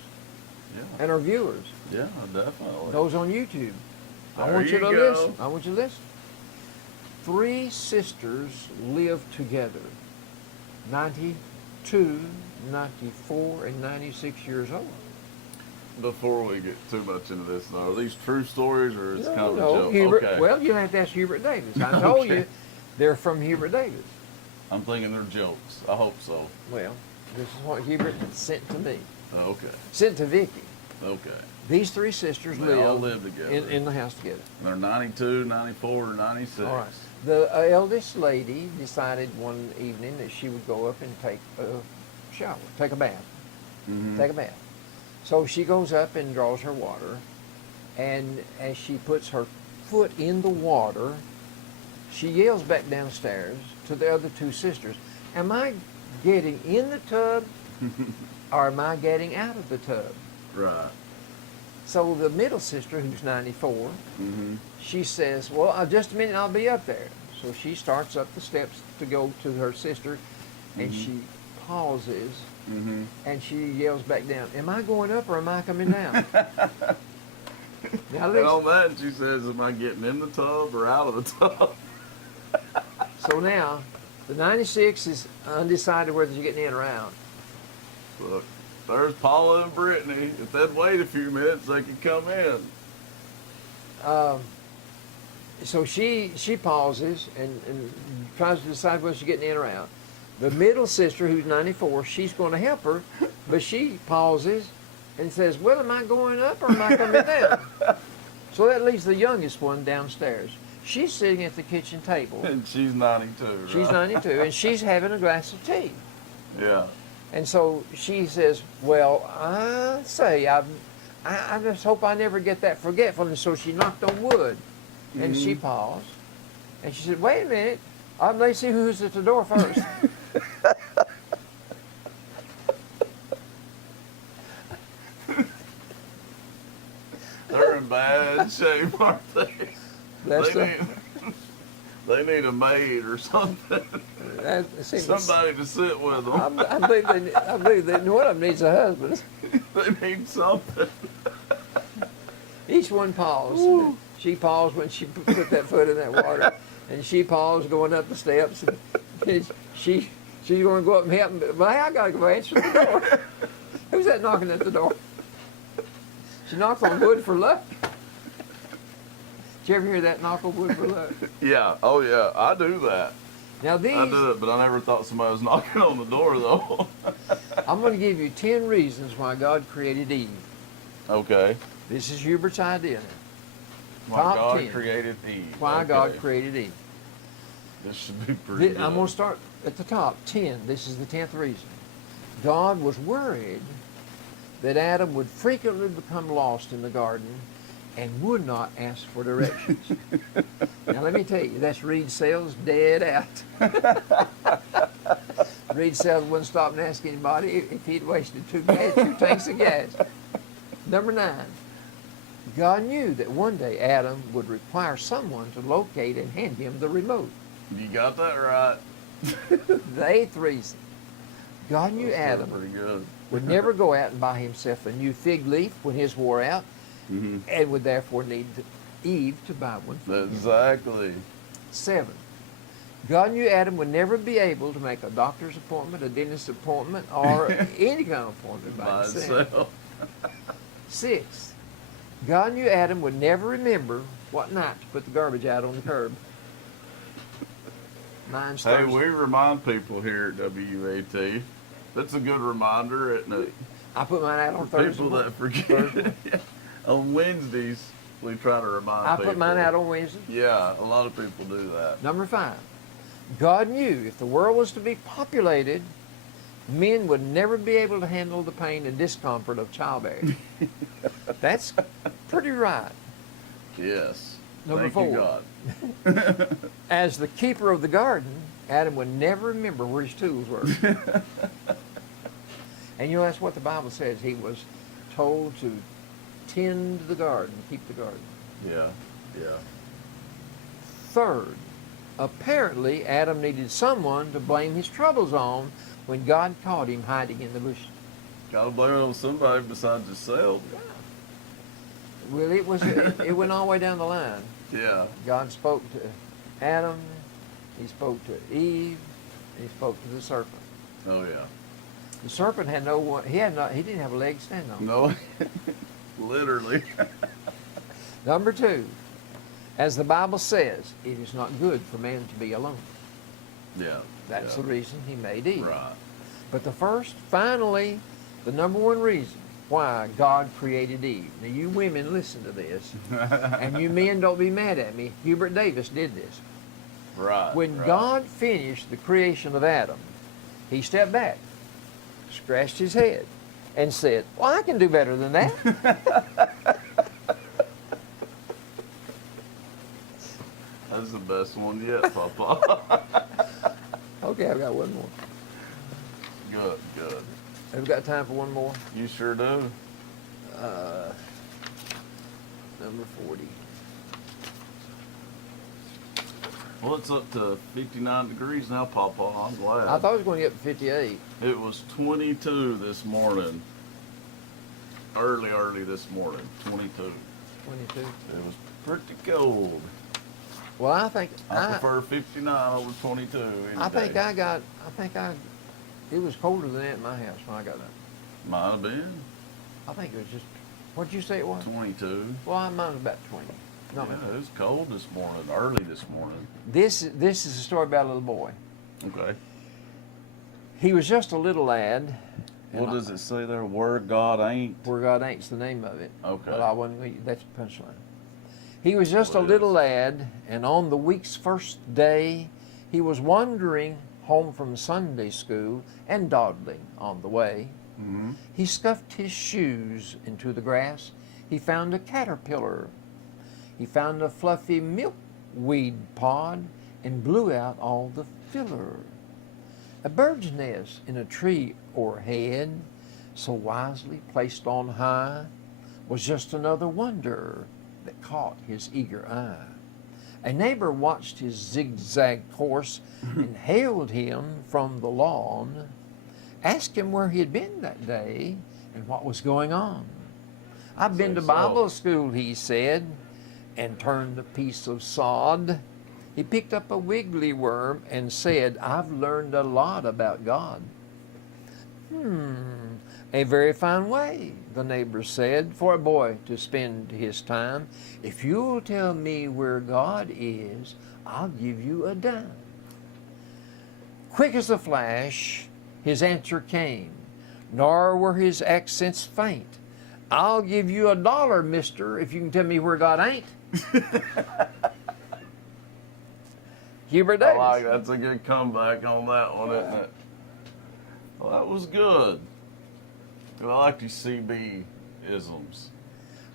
Yeah. and our viewers, Yeah, definitely. those on YouTube. I There want you you to go. listen. I want you to listen. Three sisters lived together, 92, 94, and 96 years old. Before we get too much into this, though, are these true stories or it's kind of a No, joke? Hubert, Okay. well, you have to ask Hubert Davis. I told you Okay. they're from Hubert Davis. I'm thinking they're jokes. I hope so. Well, this is what Hubert sent to me. Okay. Sent to Vicky. Okay. These three sisters They all live live together. in the house together. And they're 92, 94, or 96. All right. The eldest lady decided one evening that she would go up and take a shower, take a bath, Mm-hmm. take a bath. So she goes up and draws her water, and as she puts her foot in the water, she yells back downstairs to the other two sisters, "Am I getting in the tub or am I getting out of the tub?" Right. So the middle sister, who's 94, Mm-hmm. she says, "Well, just a minute, I'll be up there." So she starts up the steps to go to her sister, and Mhm. she pauses, Mm-hmm. and she yells back down, "Am I going up or am I coming down?" Now And on listen, that, she says, am I getting in the tub or out of the tub? so now the 96 is undecided whether she's getting in or out. Look, there's Paula and Brittany. If they'd wait a few minutes, they could come in. So she pauses and tries to decide whether she's getting in or out. The middle sister, who's 94, she's going to help her, but she pauses and says, "Well, am I going up or am I coming down?" So that leaves the youngest one downstairs. She's sitting at the kitchen table. And she's 92, right? She's 92, and she's having a glass of tea. Yeah. And so she says, "Well, I just hope I never get that forgetfulness." So she knocked on wood, and she paused, and she said, "Wait a minute, I'm going to see who's at the door first." They're in bad shape, aren't they? That's They need a maid or something. Somebody to sit with them. I believe that one of them needs a husband. They need something. Each one paused. Ooh. She paused when she put that foot in that water, and she paused going up the steps. And she's going to go up and help him. But hey, I got to go answer the door. Who's that knocking at the door? She knocked on wood for luck. Did you ever hear that knock on wood for luck? Yeah. Oh yeah. I do that. Now these, I do it, but I never thought somebody was knocking on the door though. I'm going to give you 10 reasons why God created Eve. Okay. This is Hubert's idea now. Why Top God 10. created Eve. Why Okay. God created Eve. This should be pretty good. I'm going to start at the top. 10. This is the 10th reason. God was worried that Adam would frequently become lost in the garden and would not ask for directions. Now let me tell you, that's Reed Sales dead out. Reed Sales wouldn't stop and ask anybody if he'd wasted two tanks of gas. Number 9. God knew that one day Adam would require someone to locate and hand him the remote. You got that right. The 8th reason. God knew That's Adam pretty good. would never go out and buy himself a new fig leaf when his wore out, and would therefore need Eve to buy one for him. Exactly. 7. God knew Adam would never be able to make a doctor's appointment, a dentist's appointment, or any kind of appointment by By himself. itself. 6. God knew Adam would never remember what night to put the garbage out on the curb. Mine's Hey, Thursday. we remind people here at WUAT. That's a good reminder, isn't it? I put mine out on Thursday. People morning. that forget. Thursday. On Wednesdays, we try to remind I people. put mine out on Wednesday. Yeah, a lot of people do that. Number 5. God knew if the world was to be populated, men would never be able to handle the pain and discomfort of childbearing. That's pretty right. Yes. Number Thank you, 4. God. As the keeper of the garden, Adam would never remember where his tools were. And you know, that's what the Bible says. He was told to tend the garden, keep the garden. Yeah, yeah. 3rd, apparently Adam needed someone to blame his troubles on when God caught him hiding in the bushes. Gotta blame it on somebody besides yourself. Well, it went all the way down the line. Yeah. God spoke to Adam, he spoke to Eve, and he spoke to the serpent. Oh yeah. The serpent had no one, he didn't have a leg to stand on. No, literally. Number 2, as the Bible says, it is not good for man to be alone. Yeah. That's yeah. the reason he made Eve. Right. But the first, finally, the number 1 reason why God created Eve. Now you women listen to this, and you men don't be mad at me. Hubert Davis did this. Right. When right. God finished the creation of Adam, he stepped back, scratched his head, and said, well, I can do better than that. That's the best one yet, Papa. Okay, I've got one more. Good, good. Have we got time for one more? You sure do. Number 40. Well, it's up to 59 degrees now, Papa. I'm glad. I thought it was going to get up to 58. It was 22 this morning. Early this morning. 22. 22. It was pretty cold. Well, I think I prefer 59 over 22 any it was colder than that in my house when I got up. Might have been I think it was just, what'd you say it was? 22. Well, mine was about 20. Not Yeah, much. it was cold this morning, early this morning. This is a story about a little boy. Okay. He was just a little lad. What does it say there? Where God ain't? Where God ain't's the name of it. Okay. Well, I wasn't, that's the punchline. He was just a What little is? lad, and on the week's first day, he was wandering home from Sunday school and dawdling on the way. Mm-hmm. He scuffed his shoes into the grass. He found a caterpillar. He found a fluffy milkweed pod and blew out all the filler. A bird's nest in a tree o'erhead, so wisely placed on high, was just another wonder that caught his eager eye. A neighbor watched his zigzag course and hailed him from the lawn, asked him where he had been that day and what was going on. I've been to Bible school, he said, and turned a piece of sod. He picked up a wiggly worm and said, I've learned a lot about God. A very fine way, the neighbors said, for a boy to spend his time. If you'll tell me where God is, I'll give you a dime. Quick as a flash, his answer came, nor were his accents faint. I'll give you $1, mister, if you can tell me where God ain't. Hubert I Davis. like that's a good comeback on that one, isn't it? Well, that was good. I like these CB isms.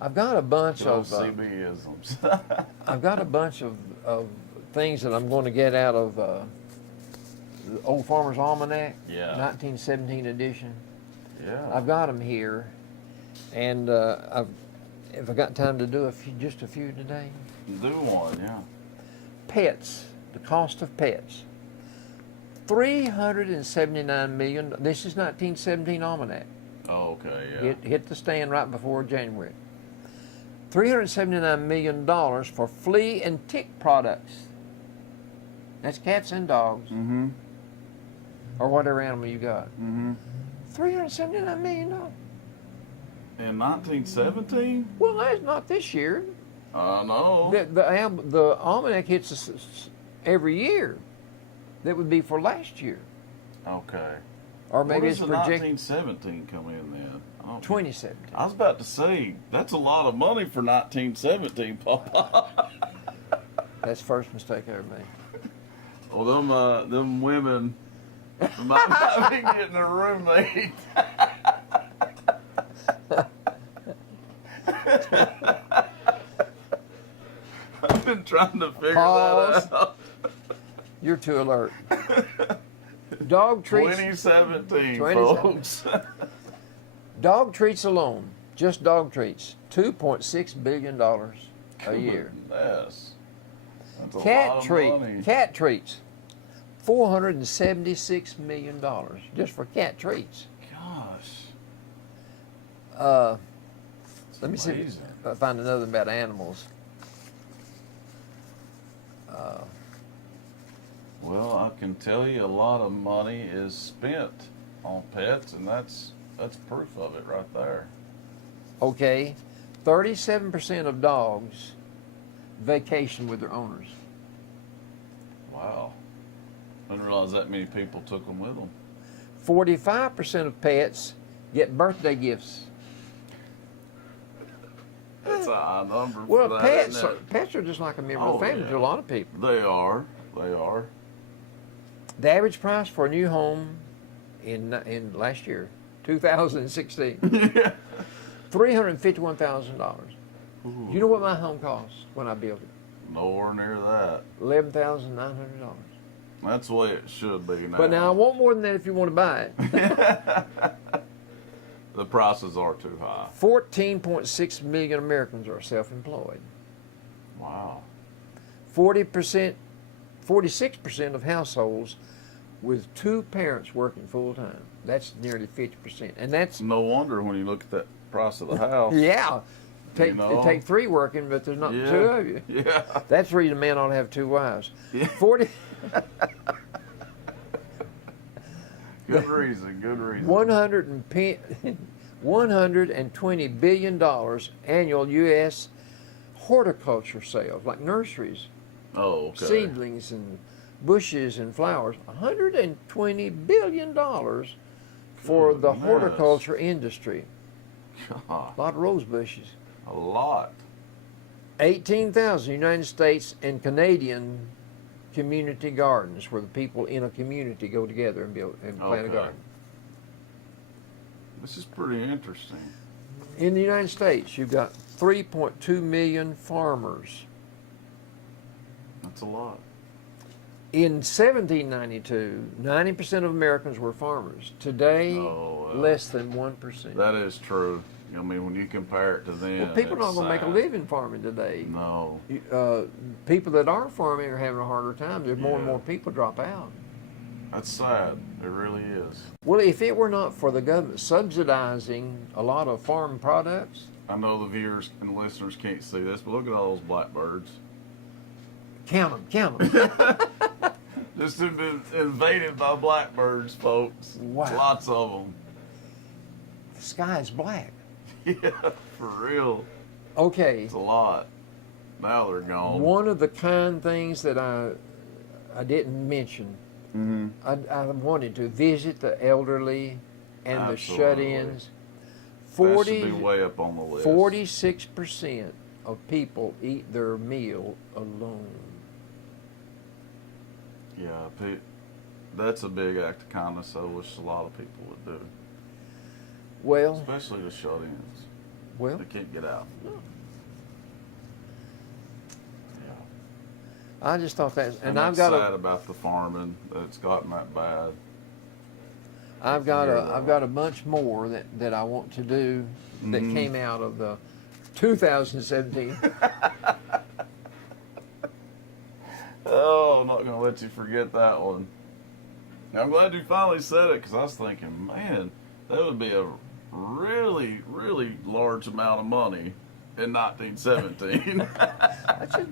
I've got a bunch of CB isms. I've got a bunch of things that I'm going to get out of the Old Farmer's Almanac, Yeah. 1917 edition. Yeah. I've got them here, and if I got time to do just a few today. Do one, yeah. Pets, the cost of pets. $379 million. This is 1917 Almanac. Oh, okay, yeah. It hit the stand right before January. $379 million for flea and tick products. That's cats and dogs, Mm-hmm. or whatever animal you got. Mm-hmm. $379 million. In 1917? Well, that's not this year. I know. The almanac hits us every year. That would be for last year, Okay. or maybe What it's does the projected 1917 come in then? I don't- 2017. I was about to say, that's a lot of money for 1917, Papa. That's the first mistake I ever made. Well, them women might not be getting a roommate. I've been trying to figure Pause. that out. You're too alert. Dog treats. 2017, 2017. folks. Dog treats alone, just dog treats, $2.6 billion a year. Goodness. That's a lot Cat of money. cat treats, $476 million just for cat treats. Gosh. Let me see amazing. if I find another about animals. Well, I can tell you a lot of money is spent on pets, and that's proof of it right there. Okay, 37% of dogs vacation with their owners. Wow. I didn't realize that many people took them with them. 45% of pets get birthday gifts. That's a high number Well, for that, pets isn't are, it? pets are just like a member of Oh, the family yeah. to a lot of people. They are. They are. The average price for a new home in last year, 2016, Yeah. $351,000. You know what my home cost when I built it? Nowhere near that. $11,900. That's the way it should be now. But now I want more than that if you want to buy it. The prices are too high. 14.6 million Americans are self-employed. Wow. 46% of households with two parents working full time. That's nearly 50%, and that's No wonder when you look at that price of the house. yeah. You know? It take three working, but there's not Yeah. two of you. Yeah. That's the reason a man ought to have two wives. Yeah. 40. Good reason. Good reason. $120 billion annual U.S. horticulture sales, like nurseries, Oh, okay. seedlings and bushes and flowers. $120 billion for the Goodness. horticulture industry. God, A lot of rose bushes. a lot. 18,000 United States and Canadian community gardens, where the people in a community go together and build and plant a Okay. garden. This is pretty interesting. In the United States, you've got 3.2 million farmers. That's a lot. In 1792, 90% of Americans were farmers. Today, Oh, less than 1%. That is true. I mean, when you compare it to then, Well, people are not it's going to make a sad. living farming today. No. People that are farming are having a harder time. There's more and Yeah. more people drop out. That's sad. It really is. Well, if it were not for the government subsidizing a lot of farm products, I know the viewers and listeners can't see this, but look at all those blackbirds. count them. Just been invaded by blackbirds, folks. Wow. Lots of them. the sky is black. Yeah, for real. Okay. It's a lot. Now they're gone. One of the kind things that I didn't mention, I wanted to visit the elderly and the Absolutely. shut-ins. That should be way up on the list. 46% of people eat their meal alone. Yeah, that's a big act of kindness I wish a lot of people would do. Well, Especially the shut-ins. well, They can't get out. Yeah. I just thought that, and that's I've got sad a, about the farming that it's gotten that bad. I've got a bunch more that I want to do that Mhm. came out of the 2017. Oh, I'm not gonna let you forget that one. I'm glad you finally said it because I was thinking, man, that would be a really, really large amount of money in 1917. That's just,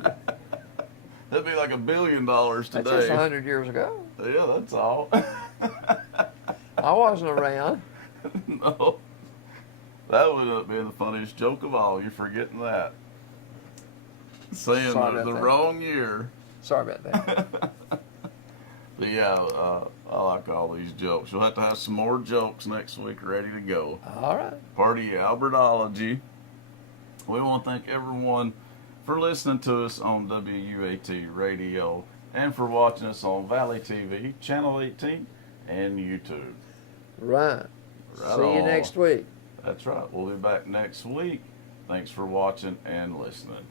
That'd be like $1 billion that's just today. 100 years ago. Yeah, that's all. I wasn't around. No, that would have been the funniest joke of all. You're forgetting that. Saying Sorry the about that. wrong year. Sorry about that. But yeah, I like all these jokes. You'll have to have some more jokes next week ready to go. All right. Party Albertology. We want to thank everyone for listening to us on WUAT Radio and for watching us on Valley TV, Channel 18, and YouTube. Right. Right See you on. next week. That's right. We'll be back next week. Thanks for watching and listening.